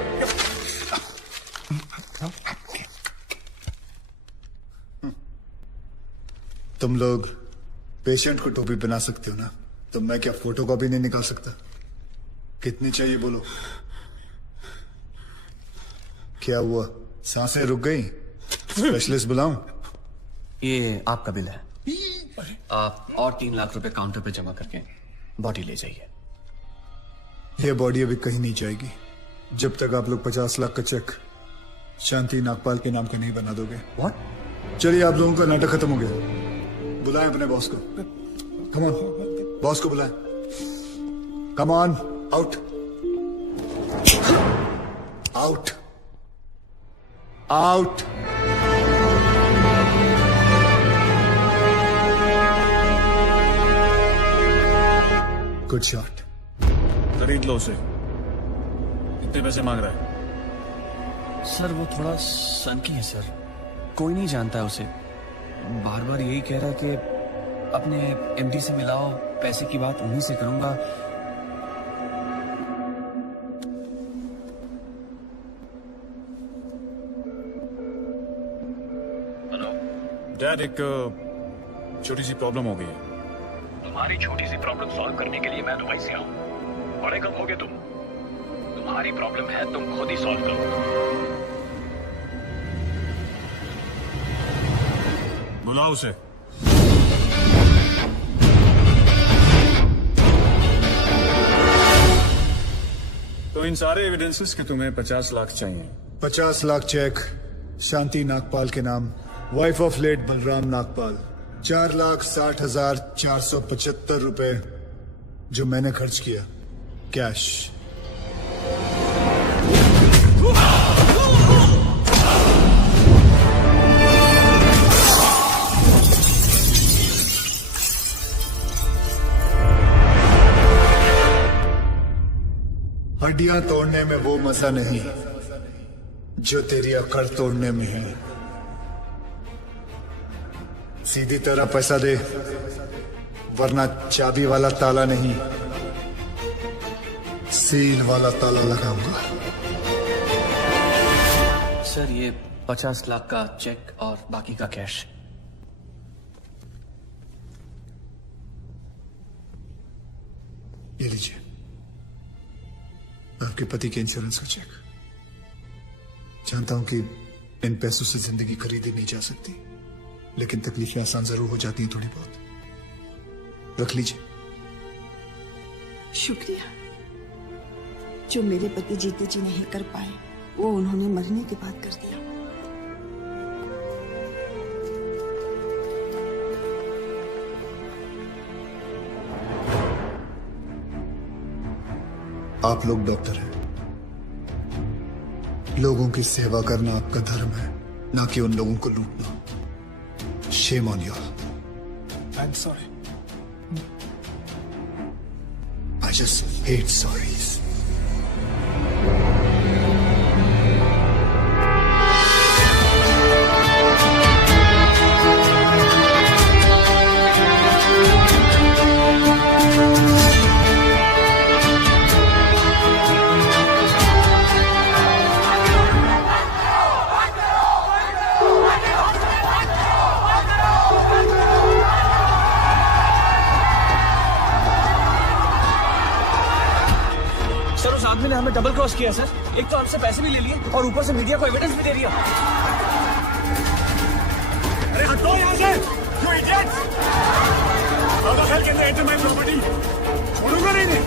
तुम लोग पेशेंट को टोपी पहना सकते हो ना, तो मैं क्या फोटो कॉपी नहीं निकाल सकता? कितनी चाहिए बोलो? क्या हुआ, सांसें रुक गई? स्पेशलिस्ट बुलाऊं? ये आपका बिल है, आप और 3 लाख रुपए काउंटर पे जमा करके बॉडी ले जाइए। ये बॉडी अभी कहीं नहीं जाएगी जब तक आप लोग 50 लाख का चेक शांति नागपाल के नाम का नहीं बना दोगे। व्हाट? चलिए, आप लोगों का नाटक खत्म हो गया। बुलाएं अपने बॉस को। कम ऑन, बॉस को बुलाएं। Come on, out out out. Good shot. खरीद लो उसे। कितने पैसे मांग रहा है? सर वो थोड़ा सनकी है सर, कोई नहीं जानता है उसे। बार बार यही कह रहा है कि अपने एमडी से मिलाओ, पैसे की बात उन्हीं से करूंगा। डैड, एक छोटी सी प्रॉब्लम हो गई है। तुम्हारी छोटी सी प्रॉब्लम सॉल्व करने के लिए मैं दुबई से आऊं। बड़े कब होगे तुम? तुम्हारी प्रॉब्लम है, तुम खुद ही सॉल्व करो। बुलाओ उसे। तो इन सारे एविडेंसेस के तुम्हें 50 लाख चाहिए। 50 लाख चेक शांति नागपाल के नाम, wife of late Balram Nagpal. 4,60,475 रुपए जो मैंने खर्च किया कैश। हड्डियां तोड़ने में वो मजा नहीं जो तेरी अकड़ तोड़ने में है। सीधी तरह पैसा दे, वरना चाबी वाला ताला नहीं, सील वाला ताला लगाऊंगा। सर ये 50 लाख का चेक और बाकी का कैश। ये लीजिए, आपके पति के इंश्योरेंस का चेक। जानता हूं कि इन पैसों से जिंदगी खरीदी नहीं जा सकती, लेकिन तकलीफें आसान जरूर हो जाती हैं थोड़ी बहुत। रख लीजिए। शुक्रिया। जो मेरे पति जीते जी नहीं कर पाए, वो उन्होंने मरने के बाद कर दिया। आप लोग डॉक्टर हैं, लोगों की सेवा करना आपका धर्म है, ना कि उन लोगों को लूटना। Shame on you. I am sorry. I just hate sorries. Sir उस आदमी ने हमें डबल क्रॉस किया सर। एक तो हमसे पैसे भी ले लिए और ऊपर से मीडिया को एविडेंस भी दे दिया। अरे हटो यहाँ से, you idiots! How the hell can they enter my property? छोड़ूंगा नहीं इन्हें।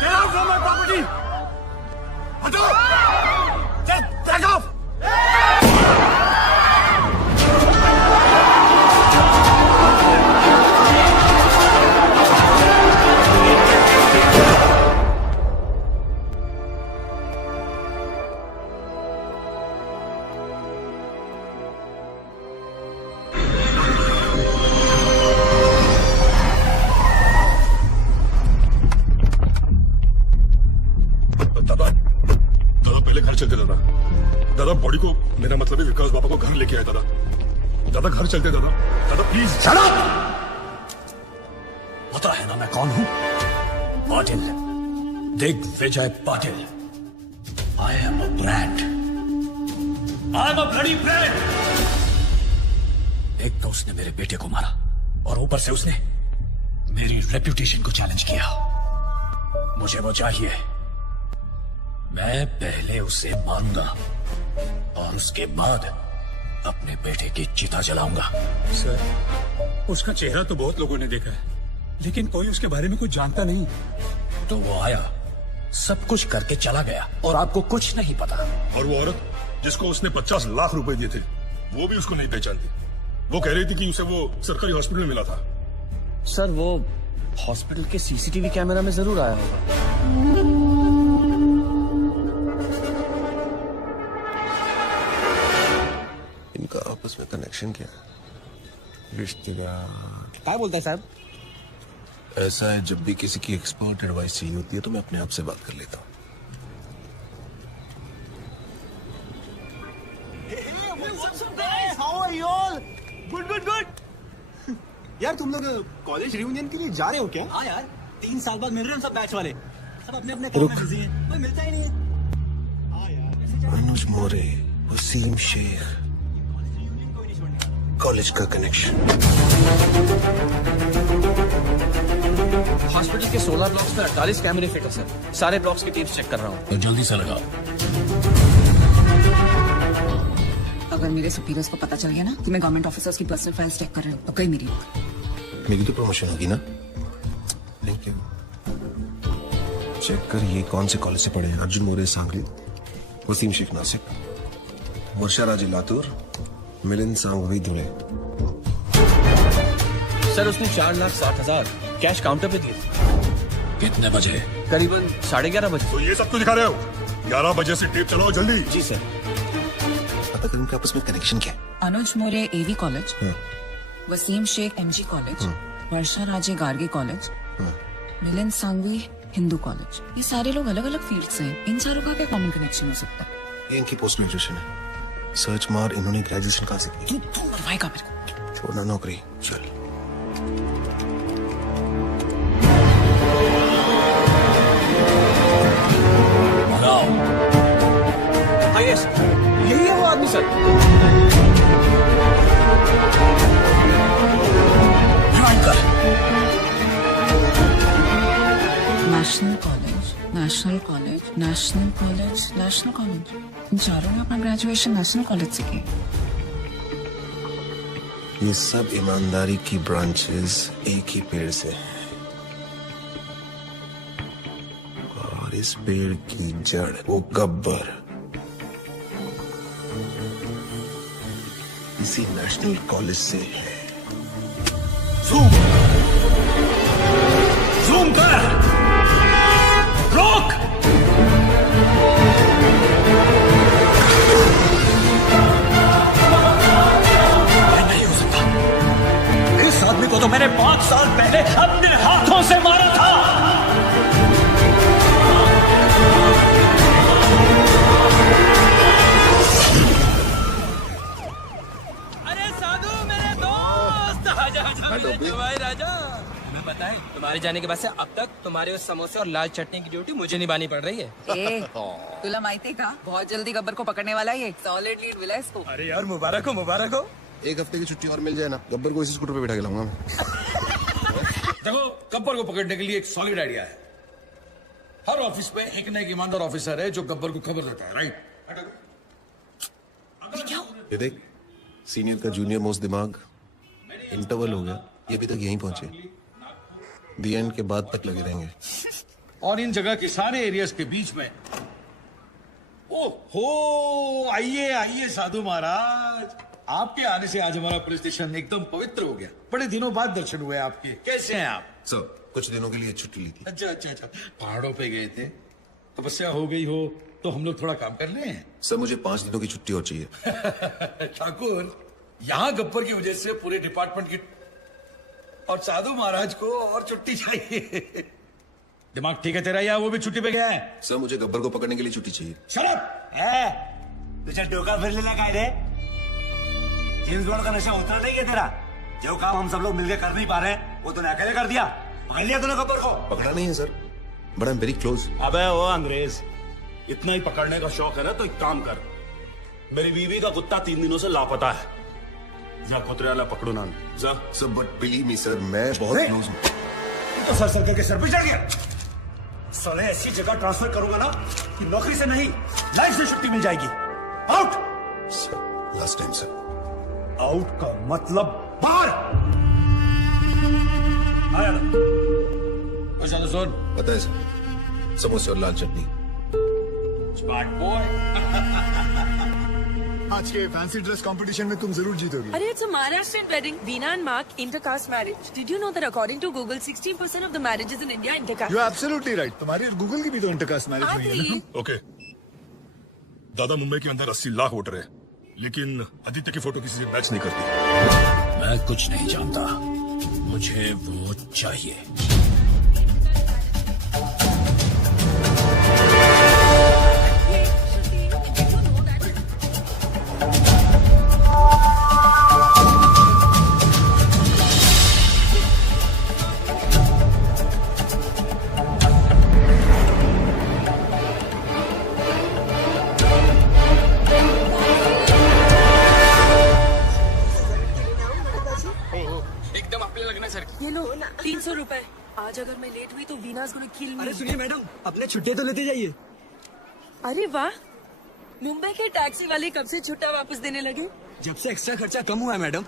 Get out from my property! हटो! Get back off! चलते दादा, दादा बॉडी को, मेरा मतलब है विकास बाबा को घर लेके आए दादा। दादा घर चलते दादा, दादा प्लीज। पता है ना मैं कौन हूं? Patil, Digvijay Patil. I am a brand. I am a bloody brand. एक तो उसने मेरे बेटे को मारा और ऊपर से उसने मेरी रेप्यूटेशन को चैलेंज किया। मुझे वो चाहिए। मैं पहले उसे मारूंगा और उसके बाद अपने बेटे की चिता जलाऊंगा। सर, उसका चेहरा तो बहुत लोगों ने देखा है, लेकिन कोई उसके बारे में कुछ जानता नहीं। तो वो आया, सब कुछ करके चला गया और आपको कुछ नहीं पता। और वो औरत जिसको उसने 50 लाख रुपए दिए थे, वो भी उसको नहीं पहचानती। वो कह रही थी कि उसे वो सरकारी हॉस्पिटल में मिला था। सर वो हॉस्पिटल के सीसीटीवी कैमरा में जरूर आया होगा। इनका आपस में कनेक्शन क्या है? रिश्तेदार। क्या बोलता है साहब? ऐसा है, जब भी किसी की एक्सपर्ट एडवाइस चाहिए होती है तो मैं अपने आप से बात कर लेता हूँ। Good good good. यार तुम लोग कॉलेज रियूनियन के लिए जा रहे हो क्या? हाँ यार, 3 साल बाद मिल रहे हैं सब बैच वाले। सब अपने अपने काम में बिजी हैं, कोई मिलता ही नहीं है। अनुज मोरे, वसीम शेख, कॉलेज का कनेक्शन। हॉस्पिटल के 16 ब्लॉक्स में 48 कैमरे फिट है सर। सारे ब्लॉक्स की टीम्स चेक कर रहा हूँ। तो जल्दी से लगाओ। अगर मेरे सुपीरियर्स को पता चल गया ना कि मैं गवर्नमेंट ऑफिसर्स की पर्सनल फाइल्स चेक कर रही हूँ तो कहीं मेरी तो प्रमोशन होगी ना। Thank you. चेक कर ये कौन से कॉलेज से पढ़े हैं? अर्जुन मोरे सांगली, वसीम शेख नासिक, वर्षा राजे लातूर, मिलिंद सांगवी धुले। सर उसने 4,60,000 कैश काउंटर पे दिए। कितने बजे? करीबन 11:30 बजे। तो ये सब क्यों दिखा रहे हो? 11 बजे से टेप चलाओ जल्दी। जी सर। पता करूं कि आपस में कनेक्शन क्या है? Anuj More AV college, Waseem Shaikh MG college, Varsha Raje Garge college, Milind Sangvi Hindu college. ये सारे लोग अलग अलग फील्ड से हैं। इन चारों का क्या कॉमन कनेक्शन हो सकता है? ये इनकी पोस्ट ग्रेजुएशन है। सर्च मार, इन्होंने ग्रेजुएशन कहाँ से की? तू मरवाएगा मेरे को। छोड़ना नौकरी, चल। हाँ यस, यही है वो आदमी sir. National college, national college, national college, national college. इन चारों ने अपना ग्रेजुएशन नेशनल कॉलेज से की। ये सब ईमानदारी की ब्रांचेस एक ही पेड़ से, और इस पेड़ की जड़ वो गब्बर इसी नेशनल कॉलेज से है। जूम जूम कर, रोक। नहीं हो सकता, इस आदमी को तो मैंने 5 साल पहले अपने हाथों से मारा था। भाई राजा, मैं बताएं, तुम्हारे जाने के बाद से अब तक तुम्हारे उस समोसे और लाल चटनी की ड्यूटी मुझे निभानी पड़ रही है। ए, तुला माहिती का बहुत जल्दी गब्बर को पकड़ने वाला है, सॉलिड लीड मिला इसको। अरे यार मुबारक हो, मुबारक हो। 1 हफ्ते की छुट्टी और मिल जाए ना, गब्बर को इसी स्कूटर पे बिठा के लाऊंगा मैं। देखो, गब्बर को पकड़ने के लिए एक सॉलिड आइडिया है। हर ऑफिस में एक ना एक ईमानदार ऑफिसर है जो गब्बर को खबर देता है, राइट? ये देख, सीनियर का जूनियर मोस्ट दिमाग, इंटरवल हो गया, ये अभी तक यहीं पहुंचे, दी एंड के बाद तक लगे रहेंगे। और इन जगह के सारे एरियाज के बीच में, ओहो, आइए आइए साधु महाराज, आपके आने से आज हमारा पुलिस स्टेशन एकदम पवित्र हो गया। बड़े दिनों बाद दर्शन हुए आपके। कैसे हैं आप? सर, कुछ दिनों के लिए छुट्टी ली थी। अच्छा अच्छा अच्छा, पहाड़ों पे गए थे, तपस्या हो गई हो तो हम लोग थोड़ा काम कर ले हैं। सर, मुझे 5 दिनों की छुट्टी और चाहिए। ठाकुर, यहाँ गब्बर की वजह से पूरे डिपार्टमेंट की और साधु महाराज को और छुट्टी चाहिए। दिमाग ठीक है तेरा या वो भी छुट्टी पे गया है? सर, मुझे गब्बर को पकड़ने के लिए छुट्टी चाहिए। शराब तुझे डोका फिर लेना का रे? जेम्स बॉन्ड का नशा उतरा नहीं है तेरा? जो काम हम सब लोग मिलकर कर नहीं पा रहे हैं, वो तूने अकेले कर दिया। पकड़ लिया तूने गब्बर को? पकड़ा नहीं है sir, but I am very close. अबे ओ अंग्रेज, इतना ही पकड़ने का शौक है ना तो एक काम कर, मेरी बीवी का कुत्ता 3 दिनों से लापता है, जा कुतरे वाला पकड़ो ना जा। Sir, but believe me sir, मैं बहुत क्लोज हूँ। तो सर करके सर पे चढ़ गया। साले ऐसी जगह ट्रांसफर करूंगा ना कि नौकरी से नहीं, लाइफ से छुट्टी मिल जाएगी। Out. Last time sir. Out का मतलब बाहर। आया ना सुन, पता है सर, समोसे और लाल चटनी। Smart boy. आज के फैंसी ड्रेस कंपटीशन में तुम जरूर जीतोगी। Arey, it's a Maharashtrian wedding. Veena and Mark, intercaste marriage. Did you know that according to Google, 60% of the marriages in India are intercaste? You are absolutely right. तुम्हारी गूगल की भी तो इंटरकास्ट मैरिज हुई है ना? ओके, दादा मुंबई के अंदर 80 लाख वोटर है, लेकिन आदित्य की फोटो किसी से मैच नहीं करती। मैं कुछ नहीं जानता, मुझे वो चाहिए। एकदम आपने लगना सर। ये लो 300 रुपए। आज अगर मैं लेट हुई तो वीना's gonna kill me. अरे सुनिए मैडम, अपने छुट्टी तो लेते जाइए। अरे वाह, मुंबई के टैक्सी वाले कब से छुट्टा वापस देने लगे? जब से एक्स्ट्रा खर्चा कम हुआ है मैडम।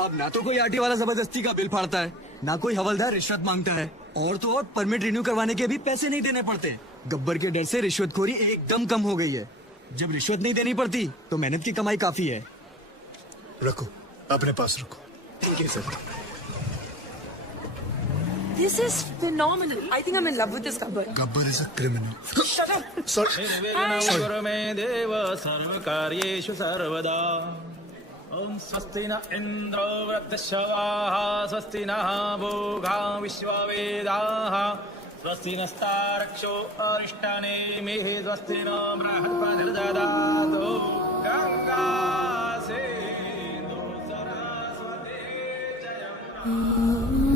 अब ना तो कोई आरटी वाला जबरदस्ती का बिल फाड़ता है, ना कोई हवलदार रिश्वत मांगता है, और तो और परमिट रिन्यू करवाने के भी पैसे नहीं देने पड़ते। गब्बर के डर से रिश्वतखोरी एकदम कम हो गई है। जब रिश्वत नहीं देनी पड़ती तो मेहनत की कमाई काफी है। रखो, अपने पास रखो। ठीक है sir. This is phenomenal. I think I'm in love with this Gabbar. Gabbar is a criminal. Shut up. Sorry. गुरु मे देव सर्वकार्येषु सर्वदा। ओम स्वस्ति न इंद्रो वृद्धश्रवाः, स्वस्ति नः भोगा विश्ववेदाः, स्वस्ति नस्तारक्षो अरिष्टानेमिः, स्वस्ति न बृहस्पतिर्दधातु। गंगा सिंधु सरस्वती जयम्।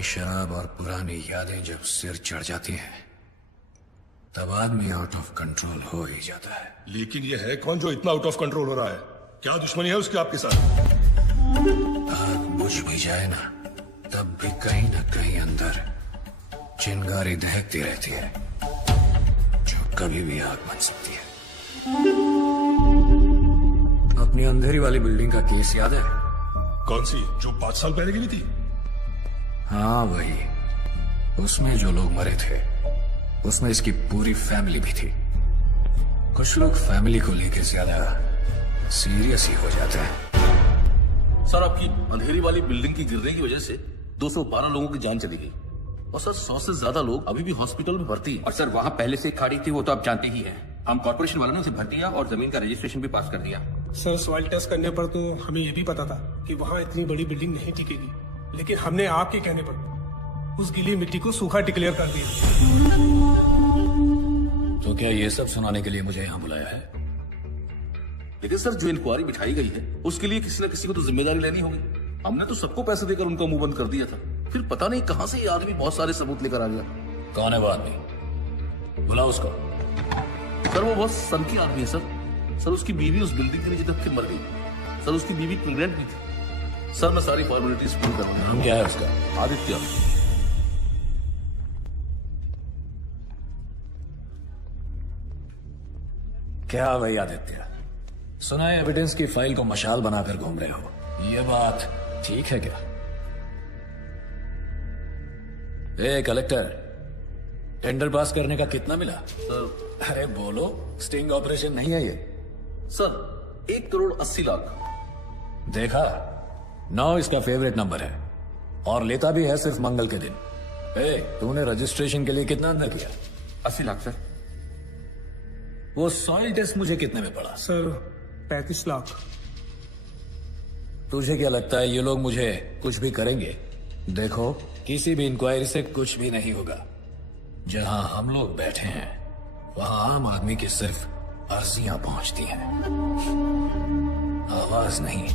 पुरानी शराब और पुरानी यादें जब सिर चढ़ जाती हैं तब आदमी आउट ऑफ कंट्रोल हो ही जाता है। लेकिन ये है कौन जो इतना आउट ऑफ कंट्रोल हो रहा है? क्या दुश्मनी है उसकी आपके साथ? आग बुझ भी जाए ना तब भी कहीं ना कहीं अंदर चिंगारी दहकती रहती है जो कभी भी आग बन सकती है। अपनी अंधेरी वाली बिल्डिंग का केस याद है? कौन सी जो 5 साल पहले गिरी थी? हाँ वही। उसमें जो लोग मरे थे उसमें इसकी पूरी फैमिली भी थी। कुछ लोग फैमिली को लेकर ज्यादा सीरियस ही हो जाते हैं। सर आपकी अंधेरी वाली बिल्डिंग की गिरने की वजह से 212 लोगों की जान चली गई और सर 100 से ज्यादा लोग अभी भी हॉस्पिटल में भर्ती हैं। और सर वहाँ पहले से खाड़ी थी, वो तो आप जानते ही हैं। हम कॉर्पोरेशन वालों ने उसे भर दिया और जमीन का रजिस्ट्रेशन भी पास कर दिया। सर सॉइल टेस्ट करने पर तो हमें ये भी पता था कि वहाँ इतनी बड़ी बिल्डिंग नहीं टिकेगी, लेकिन हमने आपके कहने पर उस गीली मिट्टी को सूखा डिक्लेयर कर दिया। तो क्या ये सब सुनाने के लिए मुझे यहाँ बुलाया है? लेकिन सर जो इंक्वायरी बिठाई गई है उसके लिए किसी न किसी को तो जिम्मेदारी लेनी होगी। हमने तो सबको पैसे देकर उनका मुंह बंद कर दिया था, फिर पता नहीं कहां से ये आदमी बहुत सारे सबूत लेकर आ गया। कौन है वो आदमी? बुलाओ उसको। सर वो बहुत सन की आदमी है सर उसकी बीवी उस बिल्डिंग के नीचे धक्के के मर गई। सर उसकी बीवी प्रेग्नेंट भी थी। सर मैं सारी फॉर्मेलिटीज पूरी कर रहा हूं। नाम क्या है उसका? आदित्य। क्या भाई आदित्य, सुना है एविडेंस की फाइल को मशाल बनाकर घूम रहे हो, ये बात ठीक है क्या? ए कलेक्टर, टेंडर पास करने का कितना मिला? सर अरे बोलो, स्टिंग ऑपरेशन नहीं है ये। सर 1,80,00,000। देखा, 9 इसका फेवरेट नंबर है और लेता भी है सिर्फ मंगल के दिन। ए, तूने रजिस्ट्रेशन के लिए कितना अंदर किया? 80 लाख सर। वो सॉइल टेस्ट मुझे कितने में पड़ा? सर 35 लाख। तुझे क्या लगता है ये लोग मुझे कुछ भी करेंगे? देखो, किसी भी इंक्वायरी से कुछ भी नहीं होगा। जहां हम लोग बैठे हैं वहां आम आदमी की सिर्फ अर्जियां पहुंचती हैं, आवाज नहीं।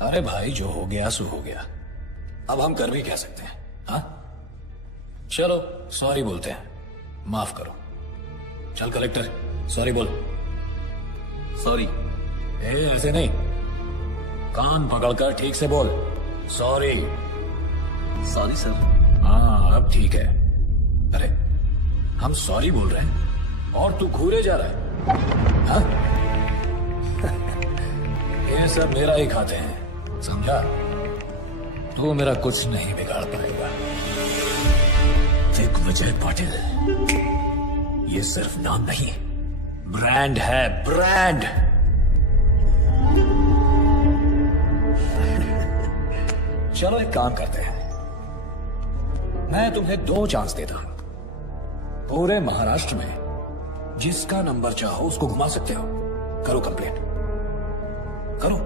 अरे भाई, जो हो गया सो हो गया, अब हम कर भी क्या सकते हैं? हाँ, चलो सॉरी बोलते हैं, माफ करो। चल कलेक्टर, सॉरी बोल। सॉरी। ऐसे नहीं, कान पकड़कर ठीक से बोल। सॉरी। Sorry sir. हाँ अब ठीक है। अरे हम सॉरी बोल रहे हैं और तू घूरे जा रहा है। हाँ? ये सब मेरा ही खाते हैं, समझा? तू मेरा कुछ नहीं बिगाड़ पाएगा। दिग्विजय पाटिल, ये सिर्फ नाम नहीं, ब्रांड है, ब्रांड। चलो एक काम करते हैं, मैं तुम्हें 2 चांस देता हूं। पूरे महाराष्ट्र में जिसका नंबर चाहो उसको घुमा सकते हो। करो कंप्लेंट, करो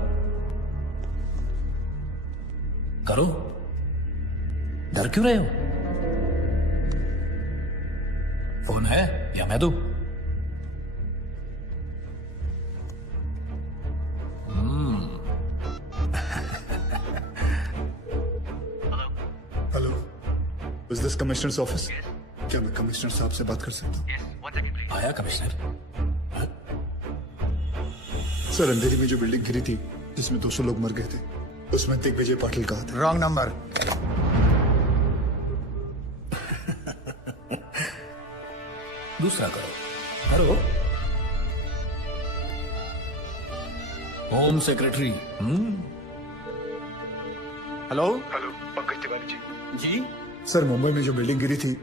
करो। डर क्यों रहे हो? फोन है या मैं दूं? Hello, is this commissioners office? क्या मैं कमिश्नर साहब से बात कर सकता हूँ? आया कमिश्नर? सर, अंधेरी में जो बिल्डिंग गिरी थी जिसमें 200 लोग मर गए थे, उसमें दिग्विजय पाटिल कहा था। Wrong number. दूसरा करो, करो। Home secretary. Hello hello, Pankaj Tiwari ji. जी सर, मुंबई में जो बिल्डिंग गिरी थी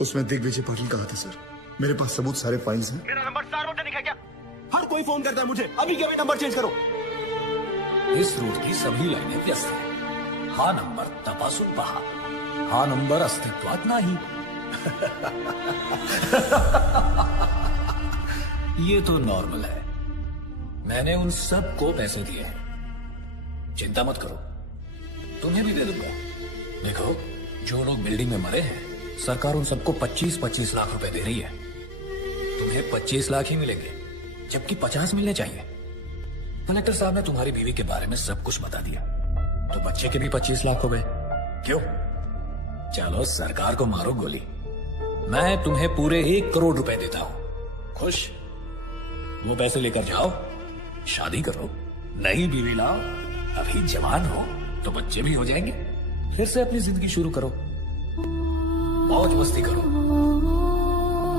उसमें दिग्विजय पाटिल कहा था सर। मेरे पास सबूत सारे फाइल्स हैं। मेरा नंबर सार्वजनिक है क्या? हर कोई फोन करता है मुझे, अभी के अभी नंबर चेंज करो। इस रूट की सभी लाइनें व्यस्त हैं। हा नंबर तपासून पहा, हा नंबर अस्तित्वात नाही। ये तो नॉर्मल है। मैंने उन सबको पैसे दिए हैं, चिंता मत करो, तुम्हें भी दे दूंगा। देखो, जो लोग बिल्डिंग में मरे हैं, सरकार उन सबको 25-25 लाख रुपए दे रही है। तुम्हें 25 लाख ही मिलेंगे, जबकि 50 मिलने चाहिए। कलेक्टर साहब ने तुम्हारी बीवी के बारे में सब कुछ बता दिया, तो बच्चे के भी 25 लाख हो गए। क्यों? चलो सरकार को मारो गोली। मैं तुम्हें पूरे 1 करोड़ रुपए देता हूं। खुश? वो पैसे लेकर जाओ, शादी करो, नई बीवी लाओ, अभी जवान हो तो बच्चे भी हो जाएंगे, फिर से अपनी जिंदगी शुरू करो, मौज मस्ती करो।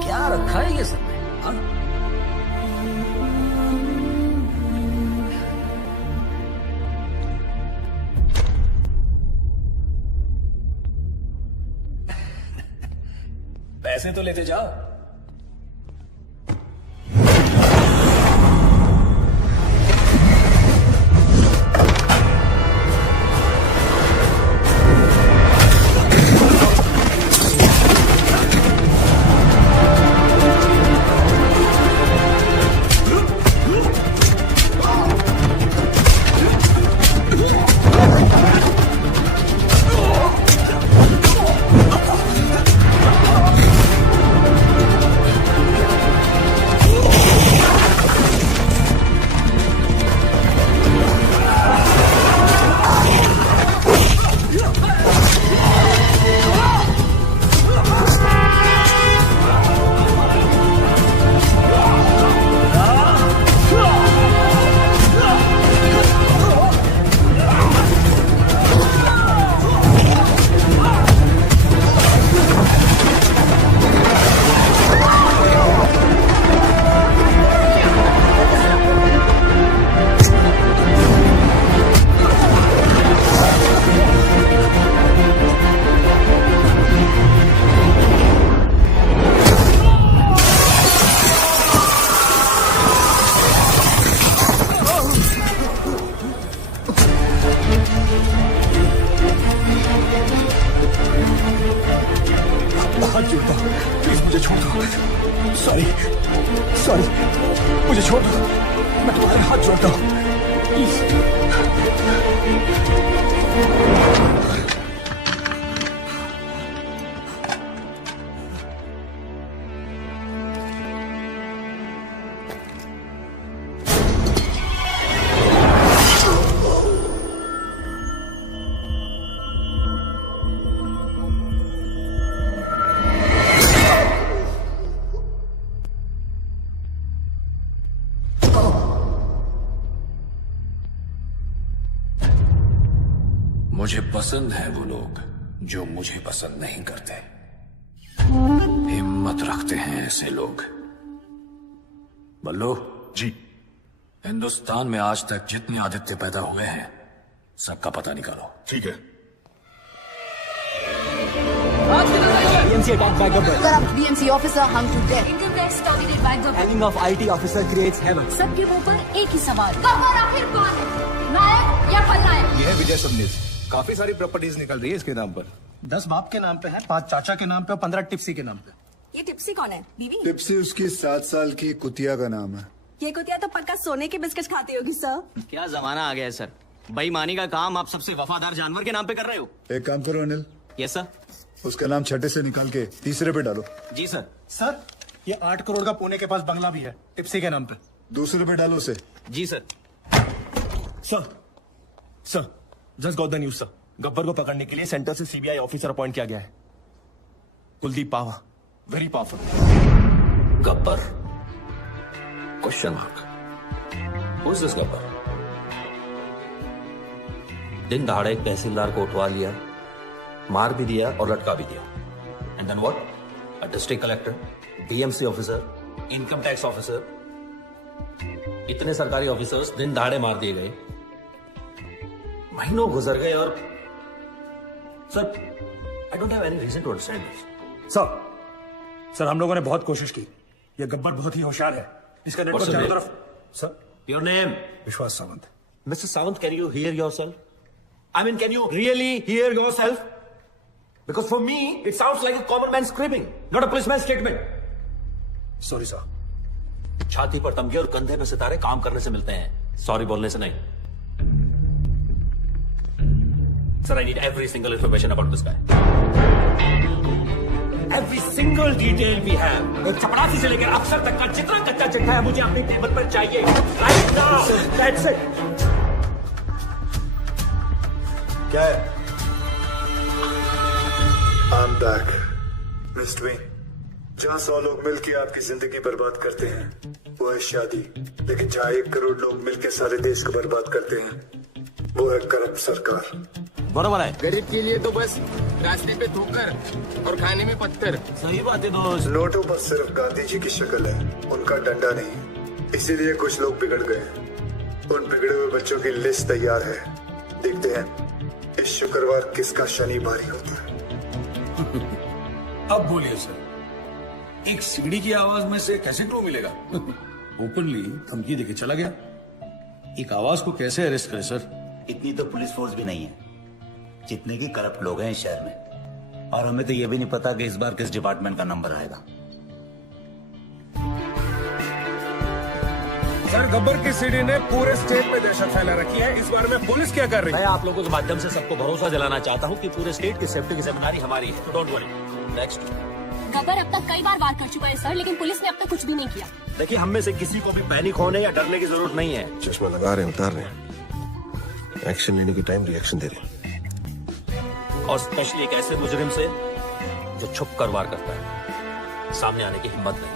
क्या रखा है ये सब में, हाँ? पैसे तो लेते जाओ। हाथ जोड़ता हूं, प्लीज मुझे छोड़ दो। सॉरी सॉरी, मुझे छोड़ दो, मैं तुम्हारे हाथ जोड़ता हूं, प्लीज। मुझे पसंद है वो लोग जो मुझे पसंद नहीं करते। हिम्मत रखते हैं ऐसे लोग। बल्लू जी, हिंदुस्तान में आज तक जितने आदित्य पैदा हुए हैं सबका पता निकालो। ठीक है। BMC attacked by Gabbar. Corrupt BMC officer hung to death. Income tax targeted by Gabbar. Hanging of IT officer creates havoc. सबके मुंह पर एक ही सवाल, गब्बर आखिर कौन है, नायक या खलनायक? ये है विजय सबनीस। काफी सारी प्रॉपर्टीज निकल रही है इसके नाम पर। 10 बाप के नाम पे है, 5 चाचा के नाम पे और 15 टिप्सी के नाम पे। ये टिप्सी कौन है? बीवी? टिप्सी उसकी 7 साल की कुतिया का नाम है। ये कुतिया तो पक्का सोने के बिस्किट खाती होगी सर। क्या जमाना आ गया है सर, बेईमानी का काम आप सबसे वफादार जानवर के नाम पे कर रहे हो। एक काम करो अनिल, यस सर। उसका नाम छठे से निकाल के तीसरे पे डालो। जी सर। सर, ये 8 करोड़ का पुणे के पास बंगला भी है, टिप्सी के नाम पे। दूसरे पे डालो उसे। जी sir. Sir just got the news sir. Gabbar को पकड़ने के लिए सेंटर से सीबीआई ऑफिसर अपॉइंट किया गया है, Kuldeep Pawa, very powerful. Gabbar? Question mark. Who is this Gabbar? दिन दहाड़े एक तहसीलदार को उठवा लिया, मार भी दिया और लटका भी दिया। And then what? A district collector, BMC officer, income tax officer, इतने सरकारी ऑफिसर्स दिन दहाड़े मार दिए गए, महीनों गुजर गए और sir I don't have any reason to understand this. Sir हम लोगों ने बहुत कोशिश की। ये गब्बर बहुत ही होशियार है, इसका नेटवर्क चारों तरफ। Sir your name? Vishwas Sawant. Mister Sawant, can you hear yourself? I mean, can you really hear yourself? Because for me, it sounds like a common man screaming, not a policeman's statement. Sorry sir. छाती पर तमगे और कंधे पे सितारे काम करने से मिलते हैं, सॉरी बोलने से नहीं। Sir, I need every single information about this guy. Every single detail we have. एक चपरासी से लेकर अफसर तक का जितना कच्चा चिट्ठा है मुझे अपनी टेबल पर चाहिए। Right now. That's it. क्या है? I'm back. Missed me? जहाँ 100 लोग मिलके आपकी जिंदगी बर्बाद करते हैं वो है शादी, लेकिन जहाँ 1 करोड़ लोग मिलके सारे देश को बर्बाद करते हैं वो है करप्ट सरकार। बराबर है। गरीब के लिए तो बस रास्ते पे ठोकर और खाने में पत्थर। सही बात है दोस्त। नोटों पर सिर्फ गांधी जी की शक्ल है, उनका डंडा नहीं। इसीलिए कुछ लोग बिगड़ गए। उन बिगड़े हुए बच्चों की लिस्ट तैयार है। देखते हैं इस शुक्रवार किसका शनि भारी होता है। अब बोलिए सर, एक सीढ़ी की आवाज में से कैसे क्रू मिलेगा? ओपनली धमकी देके चला गया। एक आवाज को कैसे अरेस्ट करे सर? इतनी तो पुलिस फोर्स भी नहीं है जितने की करप्ट लोग हैं इस शहर में, और हमें तो ये भी नहीं पता कि इस बार किस डिपार्टमेंट का नंबर आएगा। सर, गब्बर की सीढ़ी ने पूरे स्टेट में दहशत फैला रखी है। इस बारे में पुलिस क्या कर रही है? मैं आप लोगों के माध्यम से सबको भरोसा दिलाना चाहता हूँ कि पूरे स्टेट की सेफ्टी की जिम्मेदारी हमारी है, तो डोंट वरी। नेक्स्ट। गब्बर अब तक कई बार वार कर चुका है सर, लेकिन पुलिस ने अब तक कुछ भी नहीं किया। देखिए, हम में से किसी को भी पैनिक होने या डरने की जरूरत नहीं है। चश्मा लगा रहे हैं, उतार रहे हैं, एक्शन लेने के टाइम रिएक्शन दे रहे हैं, और स्पेशली एक ऐसे मुजरिम से जो छुप कर वार करता है, सामने आने की हिम्मत नहीं।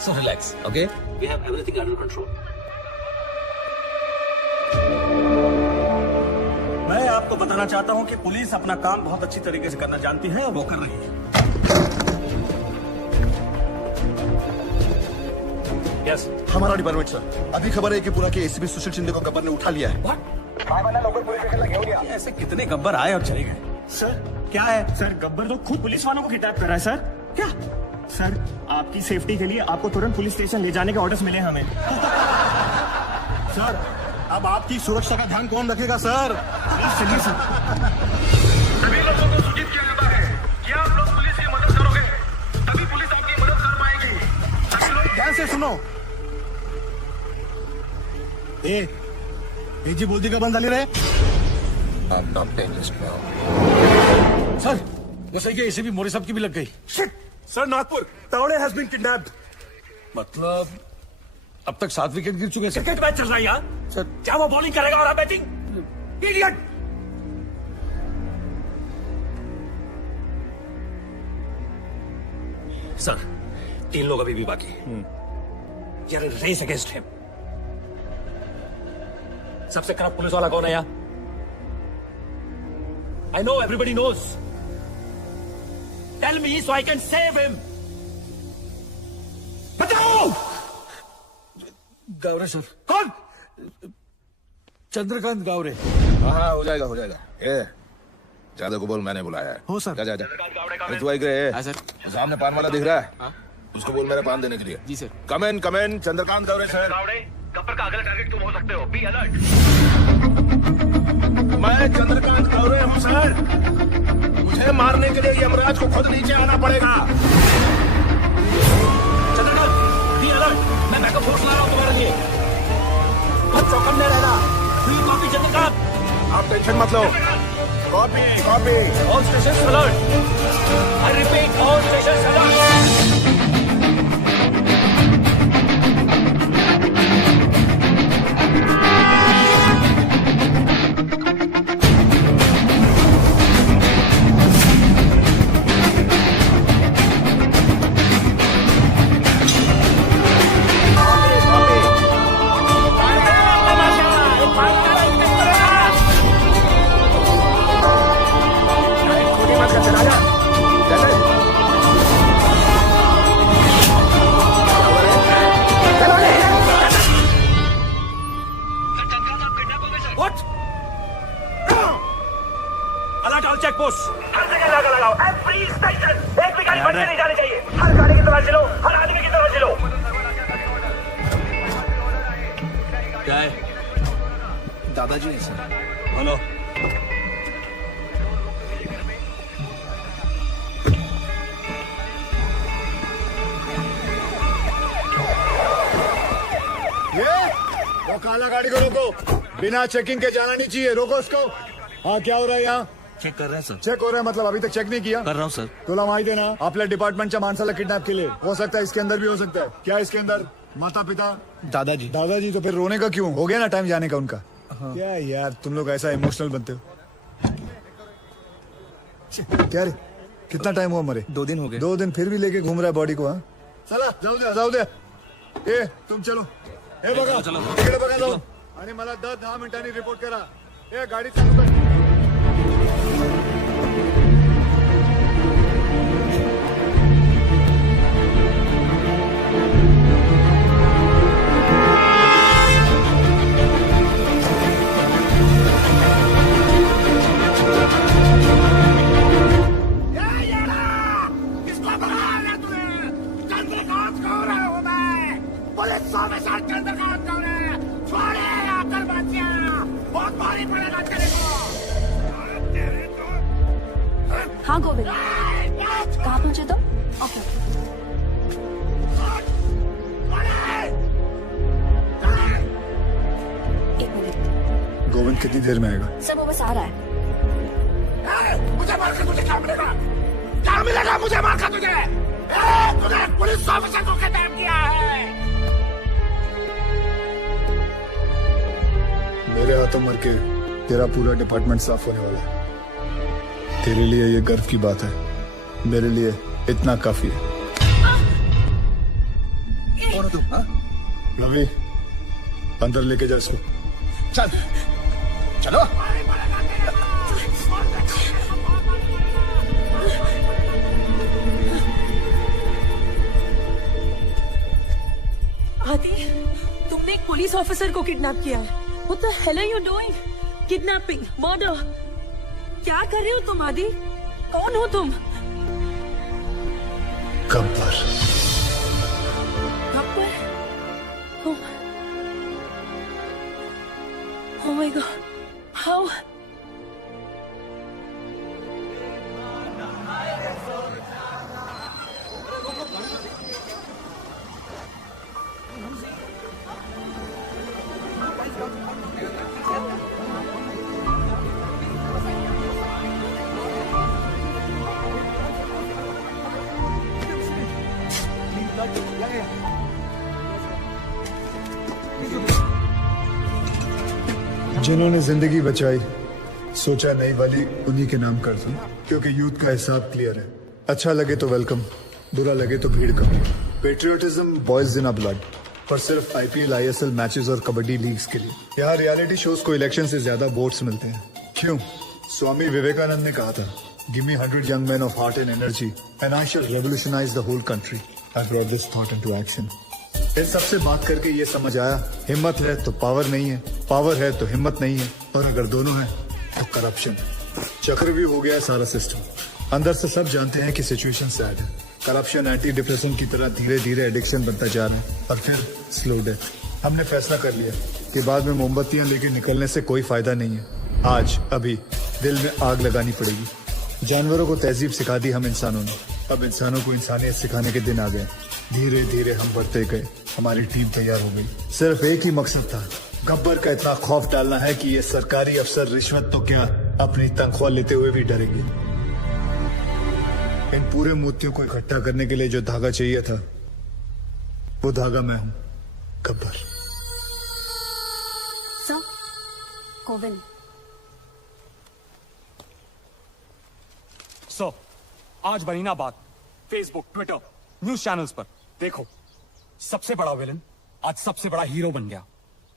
So relax, okay? We have everything under control. मैं आपको बताना चाहता हूं कि पुलिस अपना काम बहुत अच्छी तरीके से करना जानती है और वो कर रही है। यस, हमारा डिपार्टमेंट सर, अभी खबर है कि पूरा के एसीपी सुशील शिंदे को गब्बर ने उठा लिया है। ऐसे कितने गब्बर आए और चले गए? सर क्या है सर, गब्बर तो खुद पुलिस वालों को किडनैप कर रहा है सर। क्या सर, आपकी सेफ्टी के लिए आपको तुरंत पुलिस स्टेशन ले जाने के ऑर्डर्स मिले हमें। सर, अब आपकी सुरक्षा का ध्यान कौन रखेगा सर? चलिए सर। सभी लोगों को सूचित किया जाता है कि आप लोग पुलिस की मदद करोगे, तभी पुलिस आपकी मदद कर पाएगी। सभी लोग ध्यान से सुनो। जी बोलती का बंद रहे। सर, वो सही के एसीपी मोरे साहब की भी लग गई। Sir, Nagpur Tawde has been kidnapped. मतलब अब तक 7 विकेट गिर चुके हैं। क्रिकेट मैच चल रहा है यार सर। क्या वो बॉलिंग करेगा और आप बैटिंग? इडियट! सर, 3 लोग अभी भी बाकी। यार, रेस अगेंस्ट हिम। सबसे खराब पुलिस वाला कौन है यार? I know, everybody knows. Tell me so I can save him. बताओ! गावरे सर। कौन? चंद्रकांत गावरे। हाँ, हो जाएगा हो जाएगा। ये ज्यादा को बोल, मैंने बुलाया है। हो सर। जा जा जा। तू आई गए? सामने पान वाला दिख रहा है, उसको बोल मेरा पान देने के लिए। जी सर। कम इन, चंद्रकांत गावरे सर। गब्बर का अगला टारगेट तुम हो सकते हो। B alert. मैं चंद्रकांत गावरे हूँ सर। मुझे मारने के लिए यमराज को खुद नीचे आना पड़ेगा। Chandrakant, be alert. मैं बैकअप फोर्स ला रहा हूँ तुम्हारे लिए। बहुत चौकन्ने रहना। Be copy Chandrakant. आप टेंशन मत लो। Copy. All stations alert. I repeat, all stations alert. Alert all check post. हर जगह लगा लगाओ। Every station. एक भी गाड़ी बंद नहीं जानी चाहिए। हर गाड़ी की तलाशी लो, हर आदमी की तलाशी लो। क्या है? दादाजी है सर। बोलो। वो काला गाड़ी को रोको, बिना चेकिंग के जाना नहीं चाहिए। रोको उसको। हाँ, क्या हो रहा है यहाँ? चेक कर रहे हैं सर। चेक हो रहा है मतलब अभी तक चेक नहीं किया? कर रहा हूँ सर। तुला माहिती है ना, आपल्या डिपार्टमेंटच्या माणसाला किडनॅप केले। हो सकता है इसके अंदर भी हो सकता है। क्या इसके अंदर माता पिता? दादाजी तो फिर रोने का क्यों? हो गया ना टाइम जाने का उनका। क्या यार, तुम लोग ऐसा इमोशनल बनते हो। क्या रे, कितना टाइम हुआ मरे? 2 दिन हो गए। 2 दिन फिर भी लेके घूम रहा है बॉडी को? हाँ चला, जाऊ दे. ए तुम चलो. हे बघा, तिकडे बघा जाऊन. आणि मला 10 मिनिटांनी रिपोर्ट करा. ए गाडी चालू कर. हाँ गोविंद, कहाँ पहुंचे तुम? ओके. एक मिनट. गोविंद कितनी देर में आएगा? सर वो बस आ रहा है. मुझे मार कर तुझे क्या मिलेगा? क्या मिलेगा मुझे मार कर तुझे? तूने पुलिस ऑफिसर को किडनैप किया है. मेरे हाथों मर के तेरा पूरा डिपार्टमेंट साफ होने वाला है. तेरे लिए ये गर्व की बात है, मेरे लिए इतना काफी है. कौन हो तुम? हाँ? रवि, अंदर लेके जा इसको. चल चलो. आदि, तुमने एक पुलिस ऑफिसर को किडनैप किया है. What the hell are you doing? Kidnapping, murder. क्या कर रहे हो तुम आदि? कौन हो तुम? Gabbar. Gabbar? Oh my God. How? जिन्होंने जिंदगी बचाई, सोचा नई वाली उन्हीं के नाम कर दूं, क्योंकि यूथ का हिसाब क्लियर है. अच्छा लगे तो वेलकम, बुरा लगे तो भीड़ कम. Patriotism boils in a blood, पर सिर्फ IPL ISL मैचेस और कबड्डी लीग्स के लिए. यहाँ रियलिटी शोज को इलेक्शन से ज्यादा वोट्स मिलते हैं. क्यों? स्वामी विवेकानंद ने कहा था, give me 100 young men of heart and energy and I shall revolutionize the whole country. I brought this thought into action. इन सबसे बात करके ये समझ आया, हिम्मत है तो पावर नहीं है, पावर है तो हिम्मत नहीं है, और अगर दोनों है तो करप्शन. चक्रव्यूह हो गया है सारा सिस्टम. अंदर से सब जानते हैं कि सिचुएशन सैड है. करप्शन एंटी डिप्रेशन की तरह धीरे धीरे एडिक्शन बनता जा रहा है, और फिर स्लो डेथ. हमने फैसला कर लिया कि बाद में मोमबत्तियां लेके निकलने से कोई फायदा नहीं है. आज अभी दिल में आग लगानी पड़ेगी. जानवरों को तहजीब सिखा दी हम इंसानों ने, अब इंसानों को इंसानियत सिखाने के दिन आ गए. धीरे धीरे हम बढ़ते गए, हमारी टीम तैयार हो गई. सिर्फ एक ही मकसद था, गब्बर का इतना खौफ डालना है कि ये सरकारी अफसर रिश्वत तो क्या अपनी तनख्वाह लेते हुए भी डरेंगे. इन पूरे मोतियों को इकट्ठा करने के लिए जो धागा चाहिए था, वो धागा मैं हूं, गब्बर. सर, गोविंद. सो आज बनी ना बात फेसबुक, ट्विटर, न्यूज चैनल्स पर. देखो, सबसे बड़ा विलन आज सबसे बड़ा हीरो बन गया.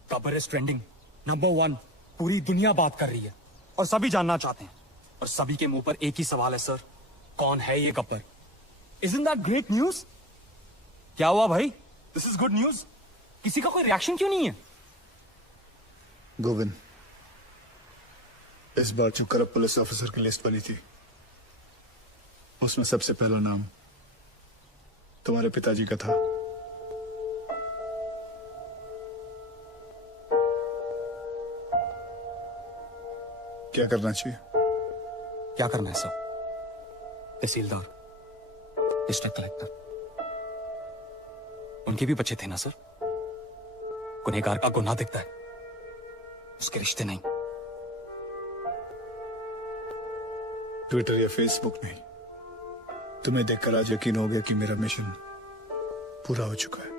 Gabbar is trending, number 1. पूरी दुनिया बात कर रही है और सभी जानना चाहते हैं, और सभी के मुंह पर एक ही सवाल है, सर, कौन है ये Gabbar? Isn't that great news? क्या हुआ भाई? This is good news. किसी का कोई रिएक्शन क्यों नहीं है? गोविंद, इस बार जो करप्ट पुलिस ऑफिसर की लिस्ट बनी थी, उसमें सबसे पहला नाम तुम्हारे पिताजी का था. क्या करना चाहिए? क्या करना है सर? तहसीलदार, डिस्ट्रिक्ट कलेक्टर, उनके भी बच्चे थे ना सर. गुनहगार का गुनाह दिखता है, उसके रिश्ते नहीं. ट्विटर या फेसबुक नहीं, तुम्हें देखकर आज यकीन हो गया कि मेरा मिशन पूरा हो चुका है.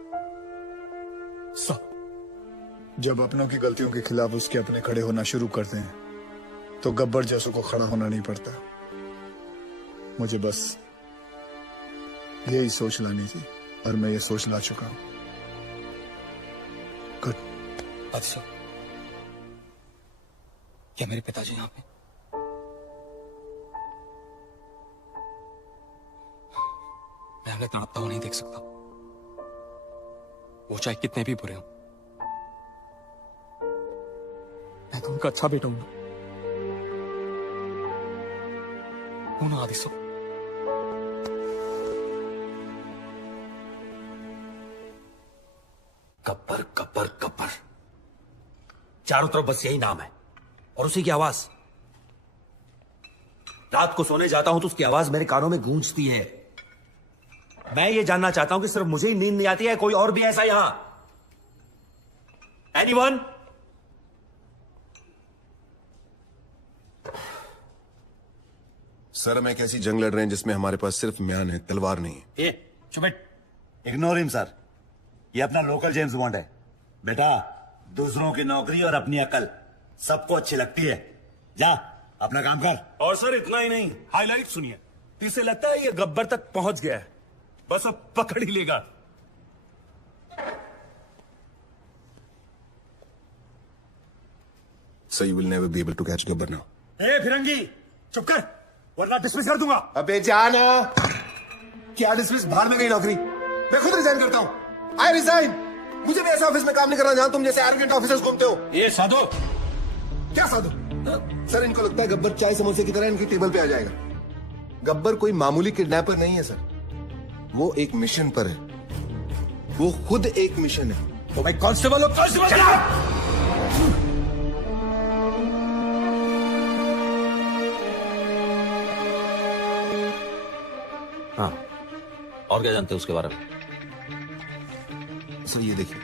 सर, जब अपनों की गलतियों के खिलाफ उसके अपने खड़े होना शुरू करते हैं, तो गब्बर जैसों को खड़ा होना नहीं पड़ता. मुझे बस यही सोच लानी थी और मैं ये सोच ला चुका हूं। गुड। अच्छा, क्या मेरे पिताजी यहाँ पे? मैं उन्हें तड़पता हुआ नहीं देख सकता, वो चाहे कितने भी बुरे हों। मैं तो उनका अच्छा बेटा हूं ना। हूं आदिसो। गब्बर गब्बर गब्बर, चारों तरफ बस यही नाम है और उसी की आवाज। रात को सोने जाता हूं तो उसकी आवाज मेरे कानों में गूंजती है। मैं ये जानना चाहता हूं कि सिर्फ मुझे ही नींद नहीं आती है, कोई और भी ऐसा यहां? एनीवन? सर, हम एक ऐसी जंग लड़ रहे हैं जिसमें हमारे पास सिर्फ म्यान है, तलवार नहीं है। ए, चुप। इग्नोर हिम सर, ये अपना लोकल जेम्स बॉन्ड है। बेटा, दूसरों की नौकरी और अपनी अकल सबको अच्छी लगती है। जा अपना काम कर। और सर इतना ही नहीं, हाईलाइट सुनिए। इसे लगता है ये गब्बर तक पहुंच गया है, बस अब पकड़ ही लेगा। So you will never be able to catch Gabbar now. ए फिरंगी, चुप कर वरना डिसमिस कर दूंगा। अबे जाना, क्या डिसमिस? बाहर में गई नौकरी, मैं खुद रिजाइन करता हूं। I resign. मुझे भी ऐसे ऑफिस में काम नहीं करना जहां तुम जैसे एरोगेंट ऑफिसर्स घूमते हो। ये साधु। क्या साधु? सर, इनको लगता है गब्बर चाय समोसे की तरह इनकी टेबल पे आ जाएगा। गब्बर कोई मामूली किडनैपर नहीं है सर, वो एक मिशन पर है। वो खुद एक मिशन है। तो भाई कांस्टेबल हो, कांस्टेबल। हाँ, और क्या जानते हो उसके बारे में? सर ये देखिए,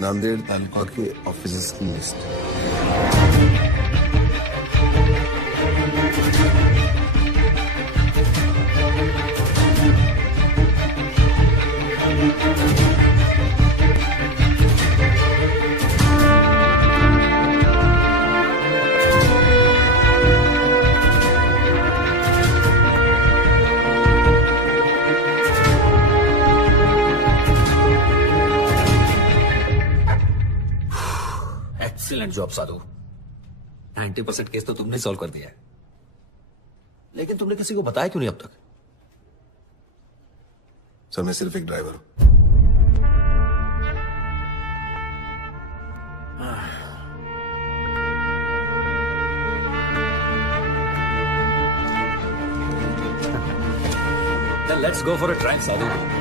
नांदेड़ तालुका के ऑफिसर्स की लिस्ट। एक्सीलेंट जॉब साधु। 90% केस तो तुमने सॉल्व कर दिया है, लेकिन तुमने किसी को बताया क्यों नहीं अब तक? सर, मैं सिर्फ एक ड्राइवर हूं। Then let's go for a drive, साधु।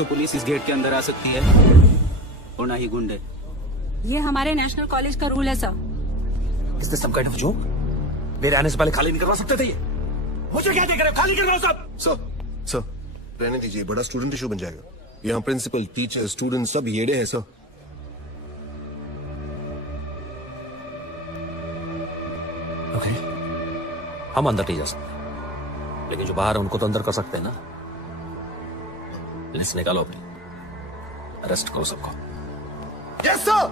तो पुलिस इस गेट के अंदर आ सकती है और ना ही गुंडे। ये हमारे नेशनल कॉलेज का रूल है sir. Is this some kind of joke? मेरे आने से पहले खाली नहीं करवा सकते थे ये? मुझे क्या देख रहे हो? खाली करवाओ सब। सर रहने दीजिए, बड़ा स्टूडेंट इशू बन जाएगा। यहाँ प्रिंसिपल, टीचर, स्टूडेंट सब येड़े हैं सर। ओके, हम अंदर नहीं जा सकते, लेकिन जो बाहर है उनको तो अंदर कर सकते हैं ना। लिस्ट निकालो अपनी, अरेस्ट करो सबको। Yes, sir!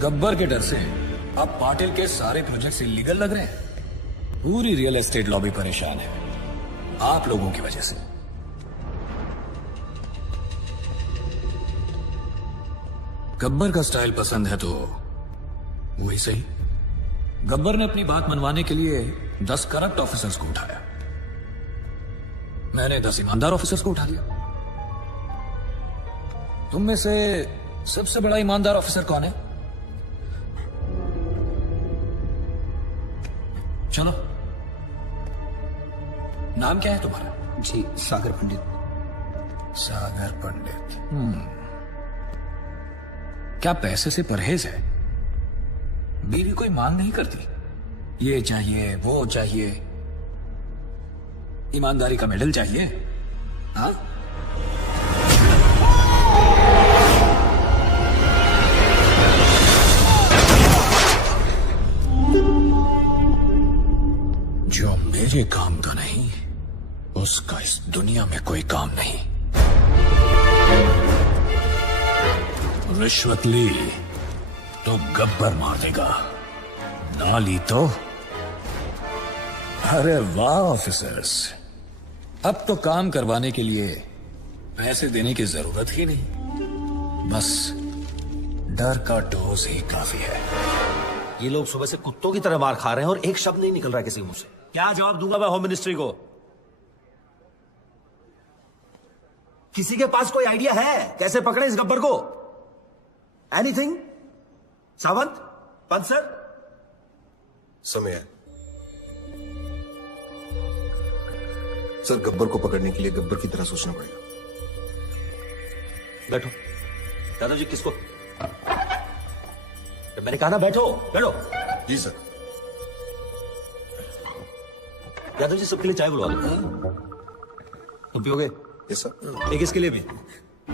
गब्बर के डर से अब पाटिल के सारे प्रोजेक्ट्स इलीगल लग रहे हैं। पूरी रियल एस्टेट लॉबी परेशान है आप लोगों की वजह से। गब्बर का स्टाइल पसंद है तो वही सही। गब्बर ने अपनी बात मनवाने के लिए 10 करप्ट ऑफिसर्स को उठाया, मैंने 10 ईमानदार ऑफिसर्स को उठा लिया। तुम में से सबसे बड़ा ईमानदार ऑफिसर कौन है? चलो, नाम क्या है तुम्हारा? जी, सागर पंडित। सागर पंडित। क्या पैसे से परहेज है? बीवी कोई मांग नहीं करती, ये चाहिए वो चाहिए, ईमानदारी का मेडल चाहिए? हाँ, जो मेरे काम का नहीं उसका इस दुनिया में कोई काम नहीं। रिश्वत ली तो गब्बर मार देगा, ना ली तो। अरे वाह ऑफिसर्स, अब तो काम करवाने के लिए पैसे देने की जरूरत ही नहीं, बस डर का डोज ही काफी है। ये लोग सुबह से कुत्तों की तरह मार खा रहे हैं और एक शब्द नहीं निकल रहा है किसी मुंह से। क्या जवाब दूंगा मैं होम मिनिस्ट्री को? किसी के पास कोई आइडिया है कैसे पकड़े इस गब्बर को? एनीथिंग? सावंत, पंत सर? समय है सर, गब्बर को पकड़ने के लिए गब्बर की तरह सोचना पड़ेगा। बैठो दादा जी। किसको? मैंने कहा ना बैठो बैठो। जी सर। यादव जी सबके लिए चाय बुलवा दो। तुम पियोगे? Yes sir. एक इसके लिए भी।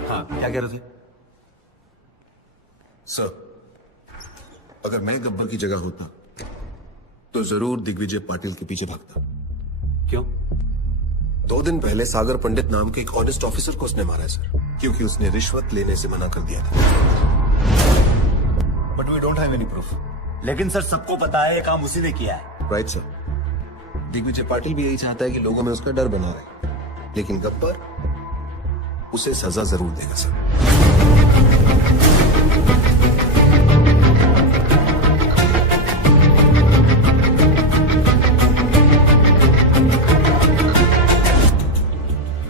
हाँ, क्या कह रहे थे? सर, अगर मैं गब्बर की जगह होता तो जरूर दिग्विजय पाटिल के पीछे भागता। क्यों? 2 दिन पहले सागर पंडित नाम के एक ऑनेस्ट ऑफिसर को उसने मारा है सर, क्योंकि उसने रिश्वत लेने से मना कर दिया था। But we don't have any proof. लेकिन सर सबको पता है ये काम उसी ने किया है। Right sir. दिग्विजय पाटिल भी यही चाहता है कि लोगों में उसका डर बना रहे, लेकिन गब्बर उसे सजा जरूर देगा सर।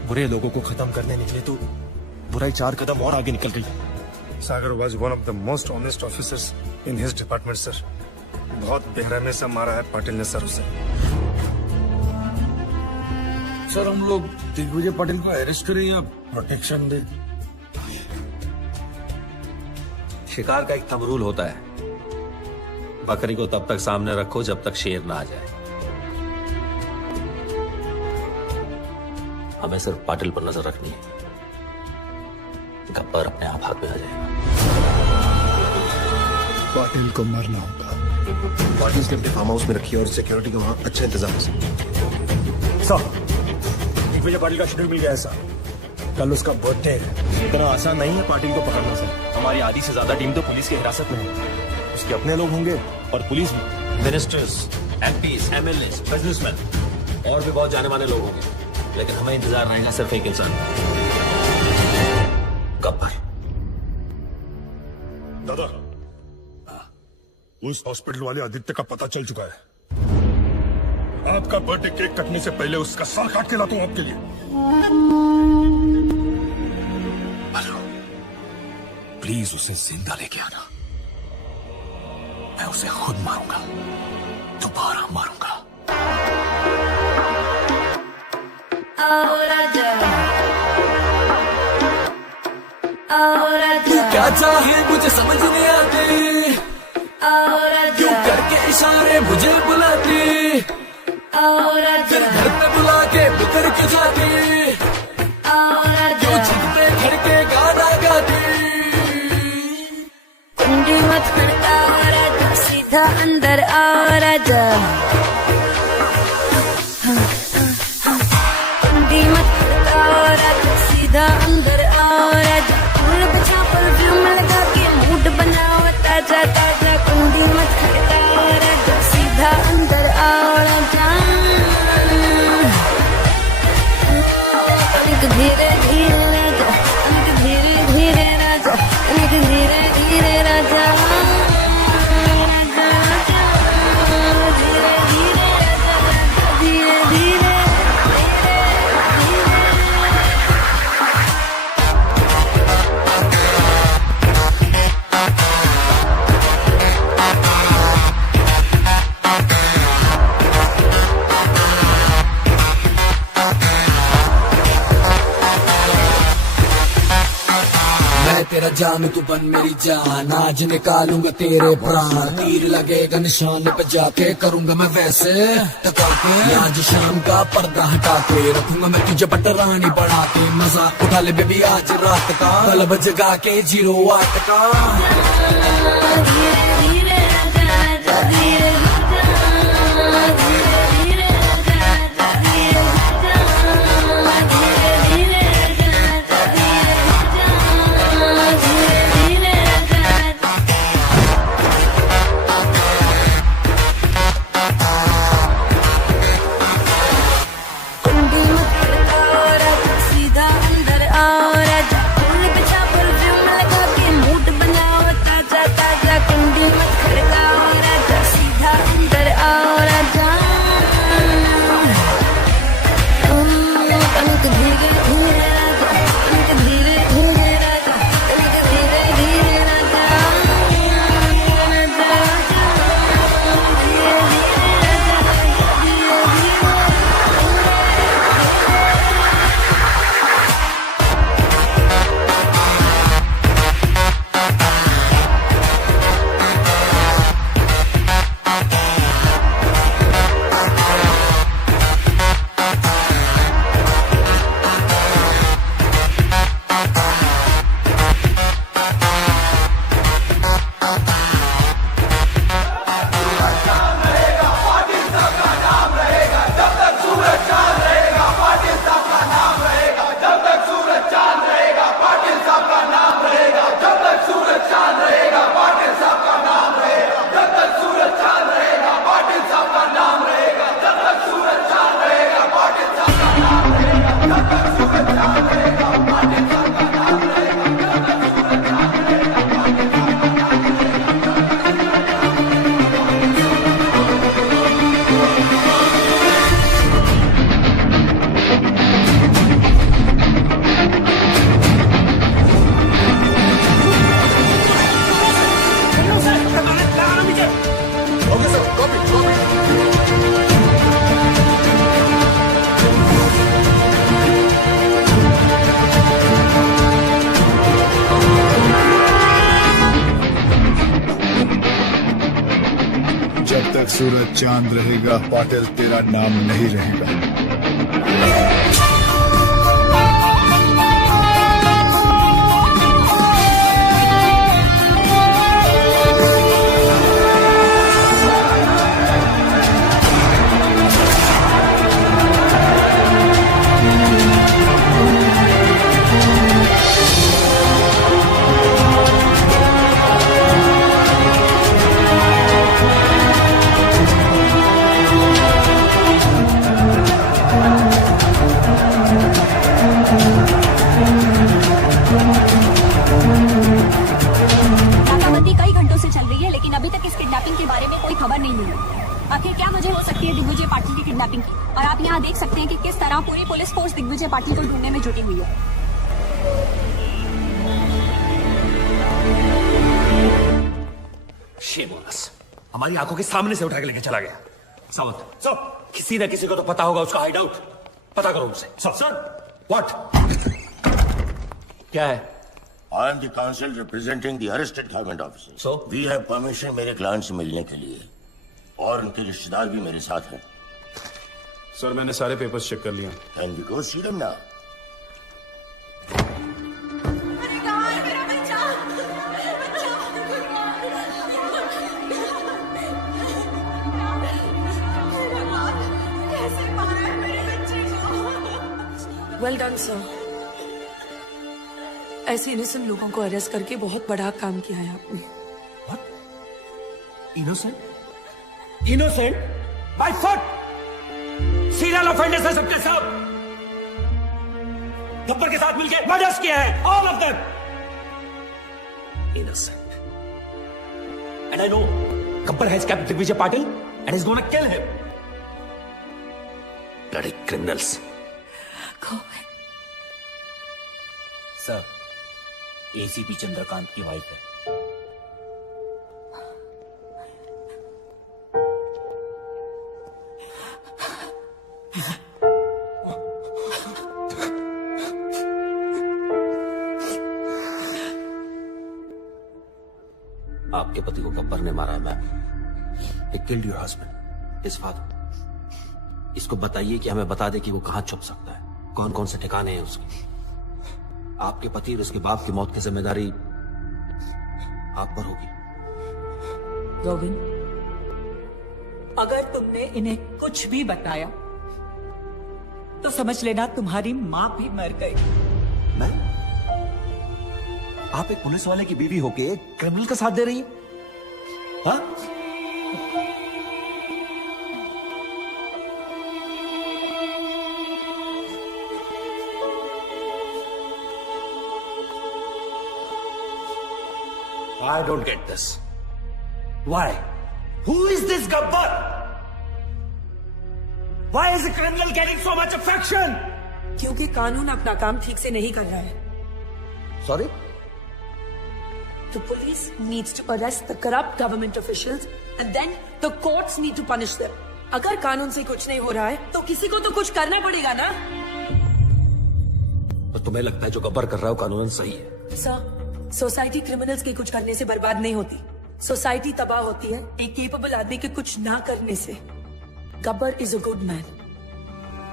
बुरे लोगों को खत्म करने निकले तो बुराई 4 कदम और आगे निकल गई। सागर was one of the most honest officers in his department, sir. बहुत बेरहमी से मारा है पाटिल ने सर उसे। सर, हम लोग दिग्विजय पाटिल को अरेस्ट करें या प्रोटेक्शन दें? शिकार का एक थंब रूल होता है, बकरी को तब तक सामने रखो जब तक शेर ना आ जाए। हमें सिर्फ पाटिल पर नजर रखनी है, गब्बर अपने आप हाथ में आ जाएगा। पाटिल को मरना होगा। पाटिल ने अपने फार्म हाउस में रखी है और सिक्योरिटी का वहां अच्छा इंतजाम है सर। दिग्विजय पाटिल का शेड्यूल मिल गया है सर, कल उसका बर्थडे है। इतना आसान नहीं है पाटिल को पकड़ना सर। हमारी आधी से ज्यादा टीम तो पुलिस की हिरासत में है, उसके अपने लोग होंगे और पुलिस भी। मिनिस्टर्स, एमपीज, एमएलए, बिजनेसमैन, और भी बहुत जाने वाले लोग होंगे, लेकिन हमें इंतजार रहेगा सिर्फ एक इंसान, गब्बर। दादा, उस हॉस्पिटल वाले आदित्य का पता चल चुका है। आपका बर्थडे केक कटने से पहले उसका सर काट के लाता हूं आपके लिए। प्लीज उसे जिंदा लेके आना। मैं उसे खुद मारूंगा, दोबारा मारूंगा। तू क्या चाहे मुझे समझ नहीं आती, क्यों करके इशारे मुझे बुलाती, फिर घर पे बुला के बिखर के जाती, क्यों छत पे खड़ के गाना गाती। कुंडी मत खड़का राजा, सीधा अंदर आ राजा। कुंडी मत खड़का राजा, सीधा अंदर आ राजा। फूल बिछा परफ्यूम लगा के मूड बनाओ ताजा ताजा। कुंडी मत खड़का राजा, सीधा अंदर आ राजा। धीरे धीरे राजा, धीरे धीरे राजा, धीरे धीरे राजा। धीरे धीरे राजा, धीरे धीरे। तेरा जान तू बन मेरी जान, आज निकालूंगा तेरे प्राण। तीर लगेगा निशान पे जाके, करूंगा मैं वैसे टका के। आज शाम का पर्दा हटा के रखूंगा मैं तुझे पटरानी बढ़ा के। मजा उठा ले बेबी आज रात का, क्लब जगा के 08 का। जब तक सूरज चांद रहेगा पाटिल तेरा नाम नहीं रहेगा। बारे में कोई खबर नहीं मिली। आखिर क्या वजह हो सकती है दिग्विजय पाटिल की किडनैपिंग की? और आप यहाँ देख सकते हैं कि किस तरह पूरी पुलिस फोर्स दिग्विजय पाटिल को ढूंढने में जुटी हुई है। शेमोलस हमारी आंखों के सामने से उठा के लेके चला गया। सावंत सर, किसी न किसी को तो पता होगा उसका हाइड आउट। पता करो उनसे। Sir what? क्या है? I am the counsel representing the arrested government officers. So? We have permission मेरे क्लाइंट से मिलने के लिए, और उनके रिश्तेदार भी मेरे साथ हैं। सर मैंने सारे पेपर्स चेक कर लिया। Can we go see them now? Well done sir. ऐसे इनोसेंट लोगों को अरेस्ट करके बहुत बड़ा काम किया है आपने। Innocent? Innocent? By foot! Serial offenders है सबके सब। गब्बर के साथ मिलकर मर्डर्स किया है, all of them. Innocent. And I know Gabbar has kept Digvijay Patil and is gonna kill him. Bloody criminals. Sir, ACP Chandrakant की वाइफ है। आपके पति को गब्बर ने मारा है ma'am. He killed your husband, his father. इसको बताइए कि हमें बता दे कि वो कहां छुप सकता है, कौन कौन से ठिकाने हैं उसके। आपके पति और उसके बाप की मौत की जिम्मेदारी आप पर होगी। गोविंद, अगर तुमने इन्हें कुछ भी बताया तो समझ लेना तुम्हारी मां भी मर गई। आप एक पुलिस वाले की बीवी होके एक क्रिमिनल का साथ दे रही है? हाँ? I don't get this. Why? Who is this Gabbar? Why is a criminal getting so much affection? क्योंकि कानून अपना काम ठीक से नहीं कर रहा है। Sorry? The police needs to arrest the corrupt government officials and then the courts need to punish them. अगर कानून से कुछ नहीं हो रहा है तो किसी को तो कुछ करना पड़ेगा ना। तो तुम्हें लगता है जो गब्बर कर रहा है वो कानूनन सही है? सर, सोसाइटी क्रिमिनल्स के कुछ करने से बर्बाद नहीं होती। सोसाइटी तबाह होती है एक केपेबल आदमी के कुछ ना करने से। Gabbar is a good man.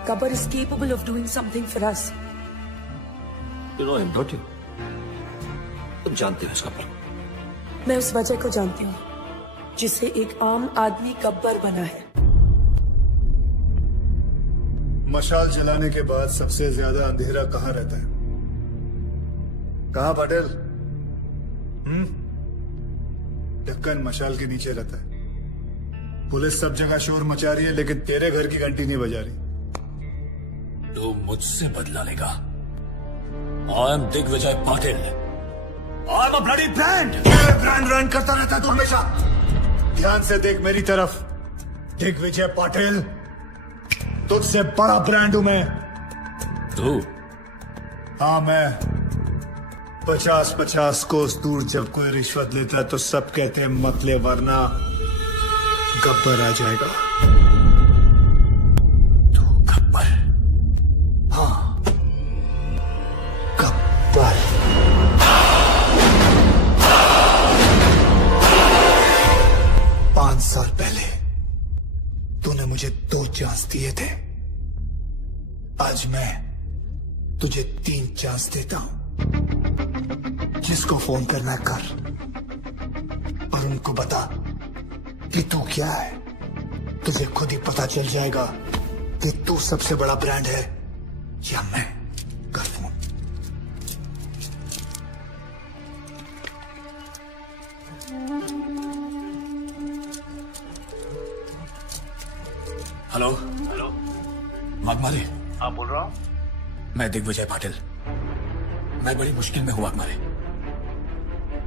Gabbar is capable of doing something for us. You know him, don't you? तुम जानते हो उसका पर। मैं उस वजह को जानती हूँ जिससे एक आम आदमी गब्बर बना है। मशाल जलाने के बाद सबसे ज्यादा अंधेरा कहाँ रहता है? कहाँ पटेल? ढक्कन मशाल के नीचे रहता है। पुलिस सब जगह शोर मचा रही है लेकिन तेरे घर की घंटी नहीं बजा रही। तू मुझसे बदला लेगा। I am Digvijay Patil. I am a bloody brand. Brand run करता रहता है तू हमेशा। ध्यान से देख मेरी तरफ। दिग्विजय पाटिल, तुझसे बड़ा ब्रांड हूं मैं। तू? हाँ मैं। 50-50 कोस दूर जब कोई रिश्वत लेता है तो सब कहते हैं मत ले वरना गब्बर आ जाएगा। तू गब्बर? हाँ, गब्बर। पांच साल पहले तूने मुझे 2 चांस दिए थे। आज मैं तुझे 3 चांस देता हूं। जिसको फोन करना कर और उनको बता कि तू क्या है। तुझे खुद ही पता चल जाएगा कि तू सबसे बड़ा ब्रांड है या मैं। कर फोन। हेलो। वाघमारे? हाँ बोल रहा हूँ। मैं दिग्विजय पाटिल। मैं बड़ी मुश्किल में हूँ वाघमारे।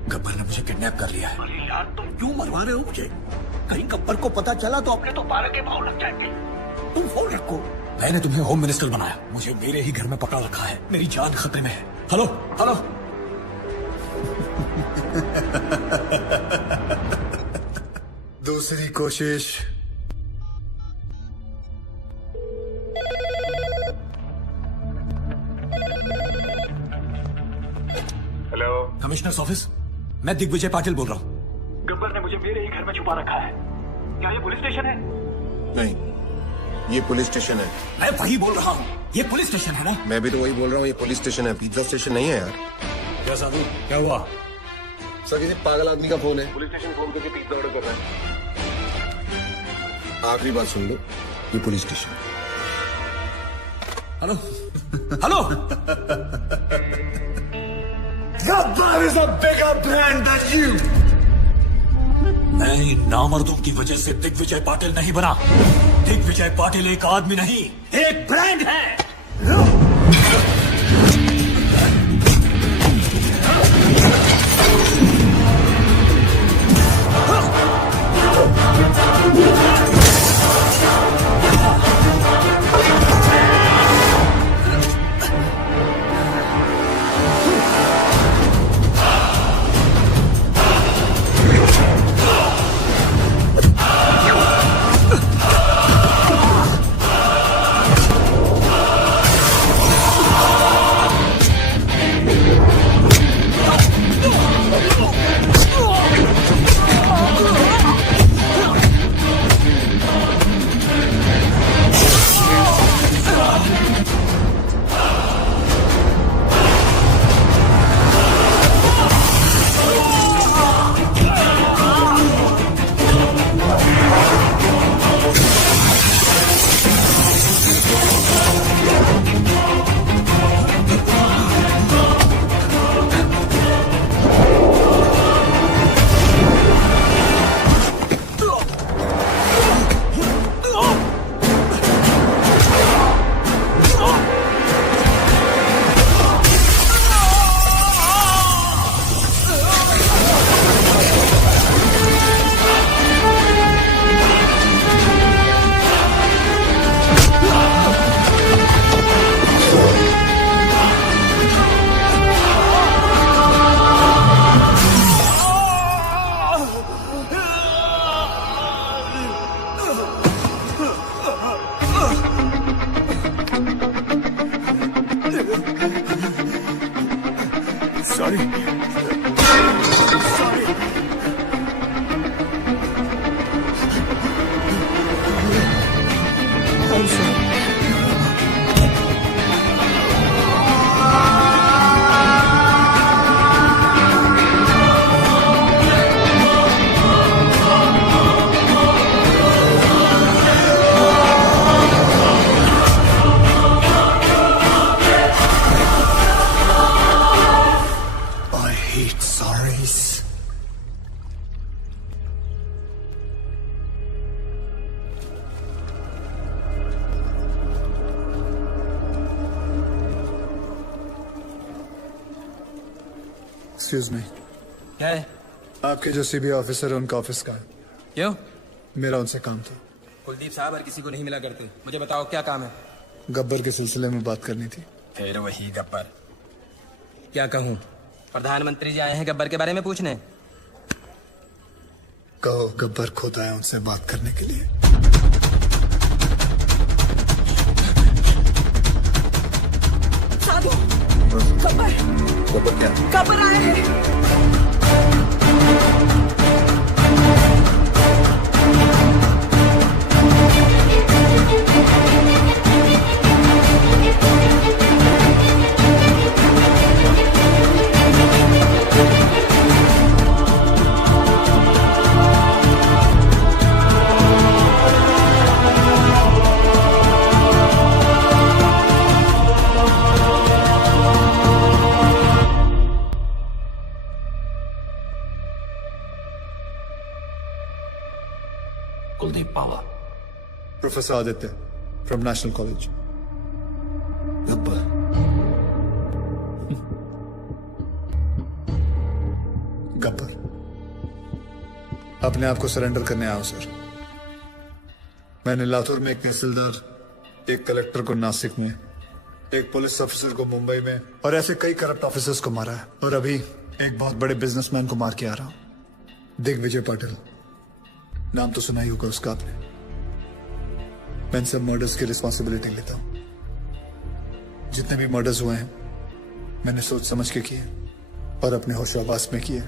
गब्बर ने मुझे किडनैप कर लिया है। अरे यार तुम क्यों मरवा रहे हो मुझे? कहीं गब्बर को पता चला तो अपने तो पारा के भाव लग जाएंगे। तुम फोन रखो। मैंने तुम्हें होम मिनिस्टर बनाया, मुझे मेरे ही घर में पकड़ रखा है, मेरी जान खतरे में है। Hello hello. दूसरी कोशिश। हेलो, कमिश्नर ऑफिस, मैं दिग्विजय पाटिल बोल रहा हूँ। गब्बर ने मुझे मेरे ही घर में छुपा रखा है। क्या ये पुलिस स्टेशन है? नहीं, ये पुलिस स्टेशन है। मैं वही बोल रहा हूँ, ये पुलिस स्टेशन है ना? मैं भी तो वही बोल रहा हूँ, ये पुलिस स्टेशन है, पिज्जा स्टेशन नहीं है यार। क्या साधु, क्या हुआ? सर किसी पागल आदमी का फोन है, पुलिस स्टेशन फोन करके पिज्जा ऑर्डर कर रहा है। आखिरी बात सुन लो, ये police station. Hello hello. Gabbar is a bigger brand than you. मैं इन नामर्दों की वजह से दिग्विजय पाटिल नहीं बना। दिग्विजय पाटिल एक आदमी नहीं, एक ब्रांड है। एक्सक्यूज मी, क्या है? आपके जो सीबी ऑफिसर है उनका ऑफिस कहाँ है? क्यों? मेरा उनसे काम था। कुलदीप साहब हर किसी को नहीं मिला करते। मुझे बताओ क्या काम है? गब्बर के सिलसिले में बात करनी थी। फिर वही गब्बर। क्या कहूँ? प्रधानमंत्री जी आए हैं गब्बर के बारे में पूछने। कहो गब्बर खुद आए उनसे बात करने के लिए। साधु, गब्बर क्या? गब्बर आए हैं। Kuldeep power. Professor Aditya from national college. Gabbar. Gabbar, अपने आप को सरेंडर करने आओ सर। मैंने लातूर में एक तहसीलदार, एक कलेक्टर को नासिक में, एक पुलिस ऑफिसर को मुंबई में और ऐसे कई करप्ट ऑफिसर्स को मारा है। और अभी एक बहुत बड़े बिजनेसमैन को मार के आ रहा हूं, दिग्विजय पाटिल। नाम तो सुना ही होगा उसका आपने। मैं इन सब मर्डर्स की रिस्पॉन्सिबिलिटी लेता हूं। जितने भी मर्डर्स हुए हैं मैंने सोच समझ के किए और अपने होशाबाज में किए।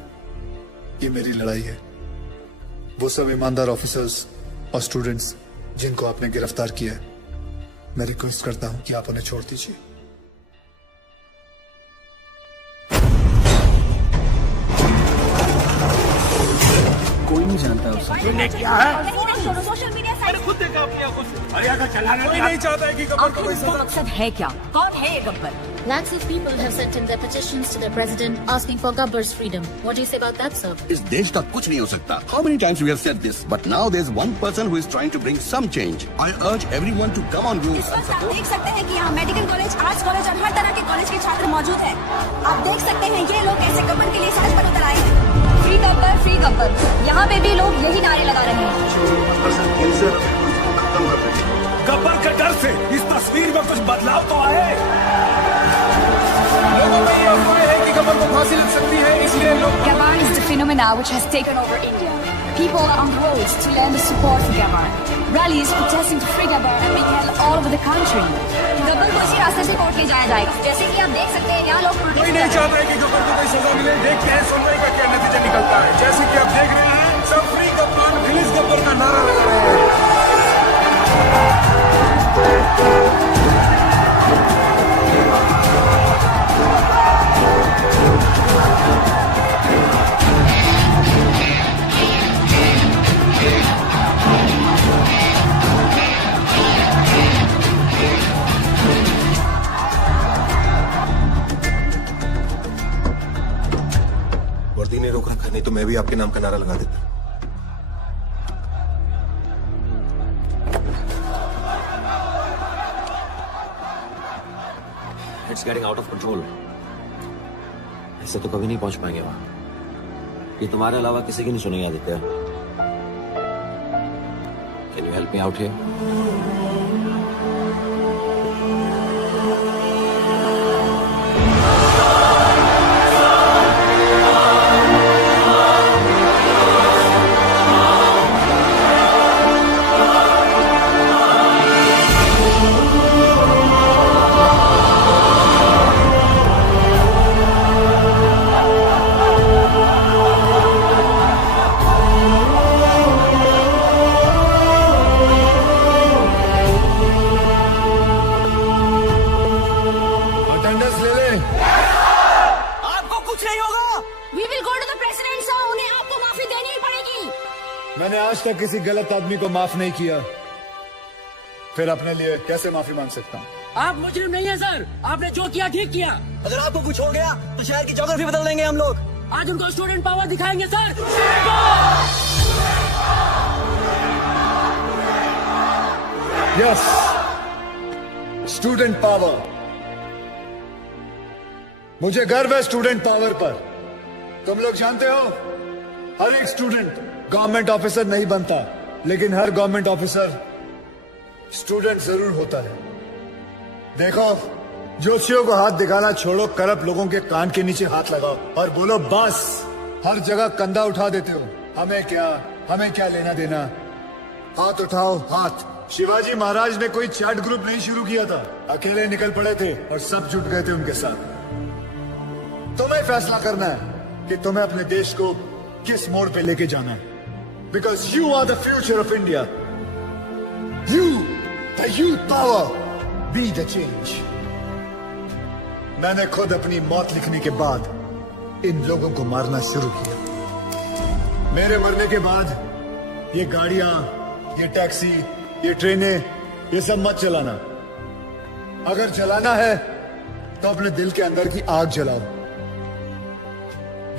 ये मेरी लड़ाई है। वो सब ईमानदार ऑफिसर्स और स्टूडेंट्स जिनको आपने गिरफ्तार किया है, मैं रिक्वेस्ट करता हूं कि आप उन्हें छोड़ दीजिए। कोई नहीं जानता उसे। तूने क्या है? सोशल मीडिया साइट खुद देखा अपनी आंखों से। अरे अगर चलाना कोई नहीं चाहता है कि गब्बर को इसका मकसद है क्या? कौन है ये Gabbar? Lakhs of people have sent in their petitions to the president asking for Gabbar's freedom. What do you say about that, sir? इस देश का कुछ नहीं हो सकता. How many times we have said this? But now there's one person who is trying to bring some change. I urge everyone to come on board. इस वक्त आप देख सकते हैं कि यहाँ मेडिकल कॉलेज, आर्ट्स कॉलेज और हर तरह के कॉलेज के छात्र मौजूद हैं। आप देख सकते हैं ये लोग कैसे गब्बर के लिए सड़क पर उतर आए हैं। Free Gabbar, free Gabbar. यहाँ पे भी लोग यही नारे लगा रहे हैं। गब्बर के डर से इस तस्वीर में कुछ बदलाव तो आए। लोगों में ये अफवाह है कि गब्बर को फांसी लग सकती है, इसलिए लोग Gabbar is the phenomena which has taken over India. People are on the roads to lend the support for Gabbar. Rallies protesting to free Gabbar are being held all over the country. Gabbar को इसी रास्ते से कोर्ट ले जाया जाएगा। जैसे कि आप देख सकते हैं यहाँ लोग कोई नहीं चाहता है कि गब्बर को कोई सजा मिले। देखते हैं सुनवाई का क्या नतीजा निकलता है। जैसे कि आप देख रहे हैं, सब फ्री गब्बर, रिलीज गब्बर का नारा लगा रहे हैं। वर्दी ने रोक रखा, नहीं तो मैं भी आपके नाम का नारा लगा देता। It's getting out of control. ऐसे तो कभी नहीं पहुंच पाएंगे वहां। ये तुम्हारे अलावा किसी की नहीं सुनेंगे Aditya. Can you help me out here? मैंने आज तक किसी गलत आदमी को माफ नहीं किया, फिर अपने लिए कैसे माफी मांग सकता हूँ? आप मुजरिम नहीं है सर, आपने जो किया ठीक किया। अगर आपको कुछ हो गया तो शहर की ज्योग्राफी बदल देंगे हम लोग। आज उनको स्टूडेंट पावर दिखाएंगे सर। Yes, student power. मुझे गर्व है स्टूडेंट पावर पर। तुम लोग जानते हो, हर एक स्टूडेंट गवर्नमेंट ऑफिसर नहीं बनता, लेकिन हर गवर्नमेंट ऑफिसर स्टूडेंट जरूर होता है। देखो, जोशियों को हाथ दिखाना छोड़ो, करप्ट लोगों के कान के नीचे हाथ लगाओ और बोलो बस। हर जगह कंधा उठा देते हो, हमें क्या लेना देना। हाथ उठाओ, हाथ। शिवाजी महाराज ने कोई चैट ग्रुप नहीं शुरू किया था, अकेले निकल पड़े थे और सब जुट गए थे उनके साथ। तुम्हें फैसला करना है कि तुम्हें अपने देश को किस मोड़ पे लेके जाना है, because you are the future of India. You, the youth power, be the change. मैंने खुद अपनी मौत लिखने के बाद इन लोगों को मारना शुरू किया। मेरे मरने के बाद ये गाड़ियां, ये टैक्सी, ये ट्रेनें, ये सब मत चलाना। अगर जलाना है तो अपने दिल के अंदर की आग जलाओ।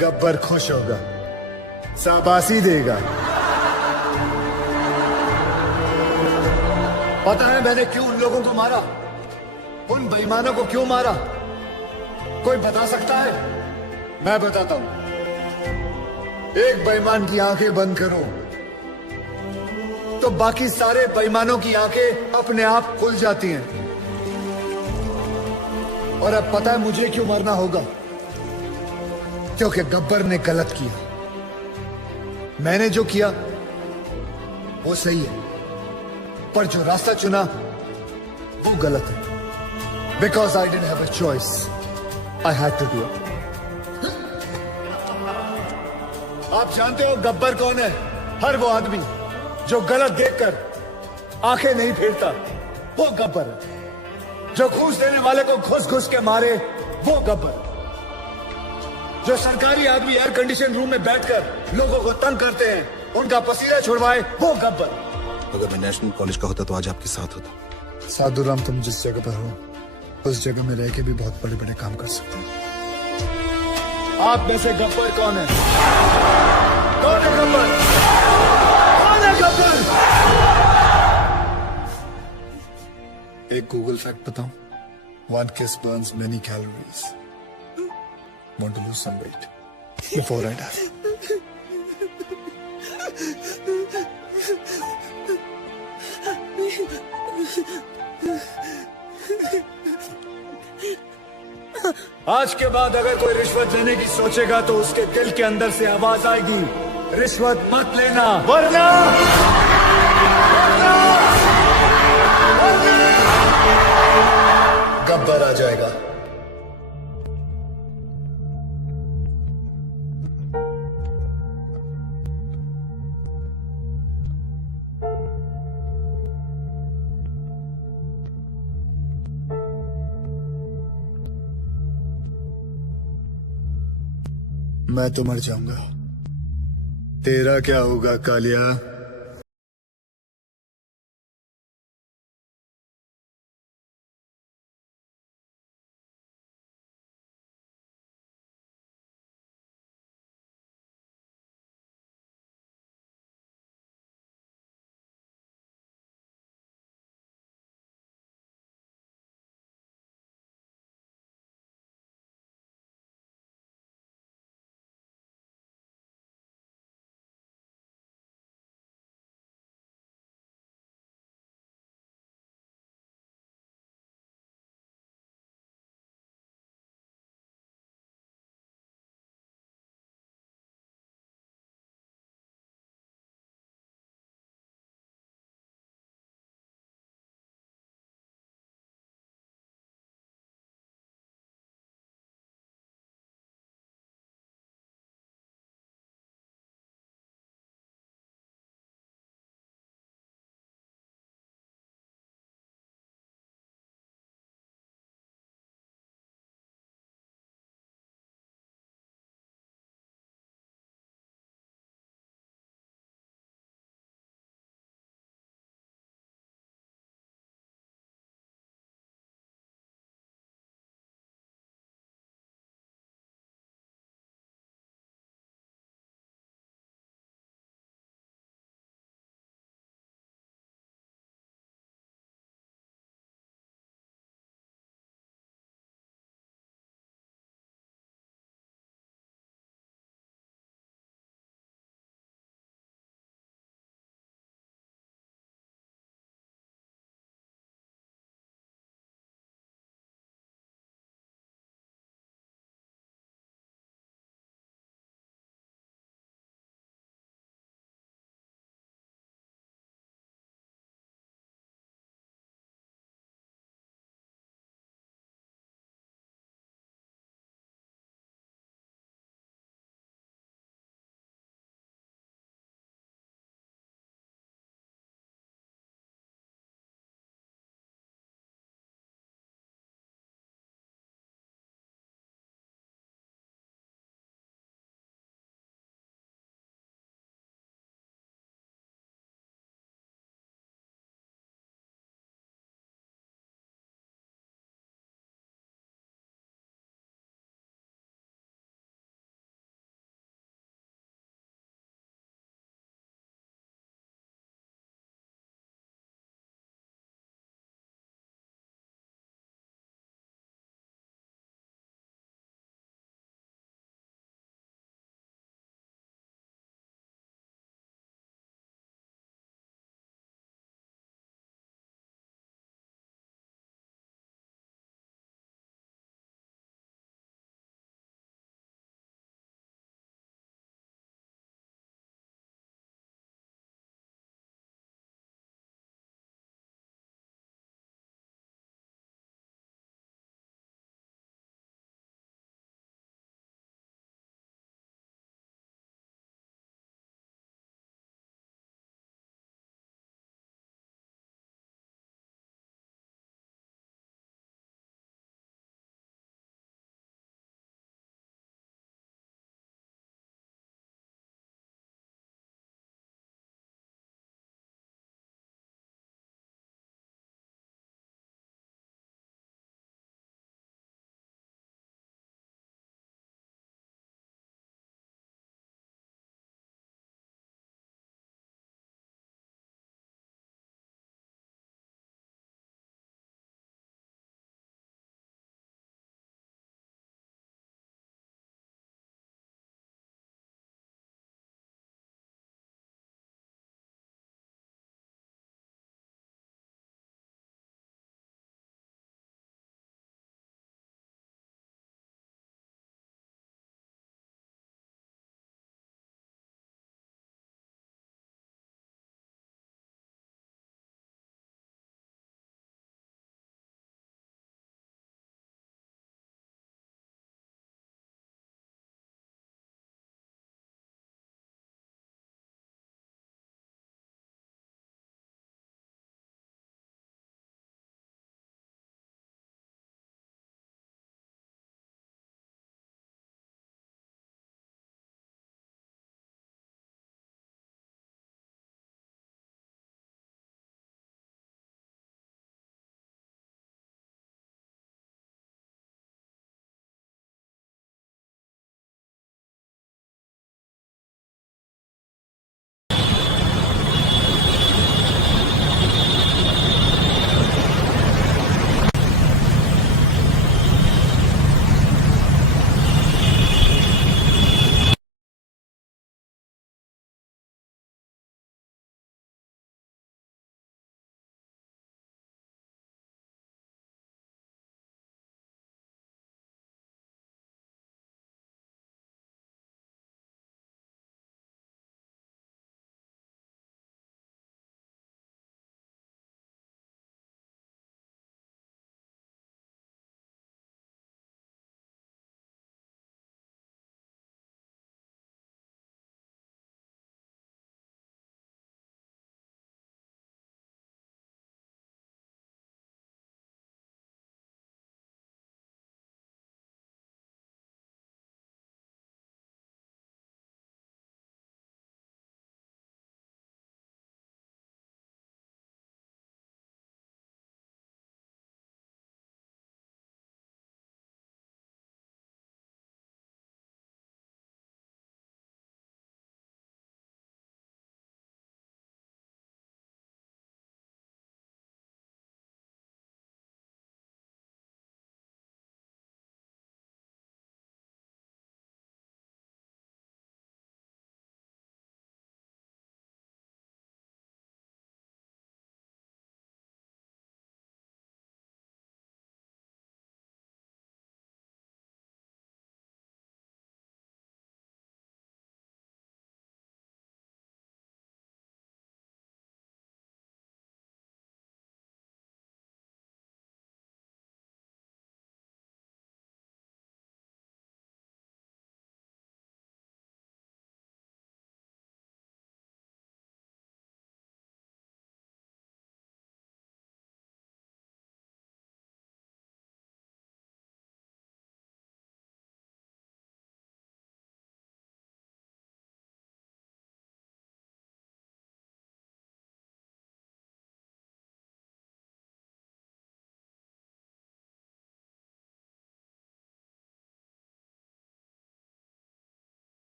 गब्बर खुश होगा, शाबाशी देगा। पता है मैंने क्यों उन लोगों को मारा, उन बेईमानों को क्यों मारा? कोई बता सकता है? मैं बताता हूं। एक बेईमान की आंखें बंद करो तो बाकी सारे बेईमानों की आंखें अपने आप खुल जाती हैं। और अब पता है मुझे क्यों मरना होगा? क्योंकि गब्बर ने गलत किया। मैंने जो किया वो सही है, पर जो रास्ता चुना वो गलत है। Because I didn't have a choice, I had to do it. आप जानते हो गब्बर कौन है? हर वो आदमी जो गलत देखकर आंखें नहीं फेरता, वो गब्बर है। जो घूस देने वाले को घुस घुस के मारे, वो गब्बर। जो सरकारी आदमी एयर कंडीशन रूम में बैठकर लोगों को तंग करते हैं, उनका पसीना छुड़वाए, वो गब्बर। अगर मैं नेशनल कॉलेज का होता तो आज आपके साथ होता। साधुराम, तुम जिस जगह पर हो उस जगह में रह के भी बहुत बड़े बड़े काम कर सकते हो। आप में से गब्बर कौन है? कौन है गब्बर? कौन है गब्बर? एक गूगल फैक्ट बताऊं? 1 kiss burns many calories. Want to lose some weight before I die? आज के बाद अगर कोई रिश्वत लेने की सोचेगा तो उसके दिल के अंदर से आवाज आएगी, रिश्वत मत लेना, वरना गब्बर आ जाएगा। मैं तो मर जाऊंगा, तेरा क्या होगा कालिया?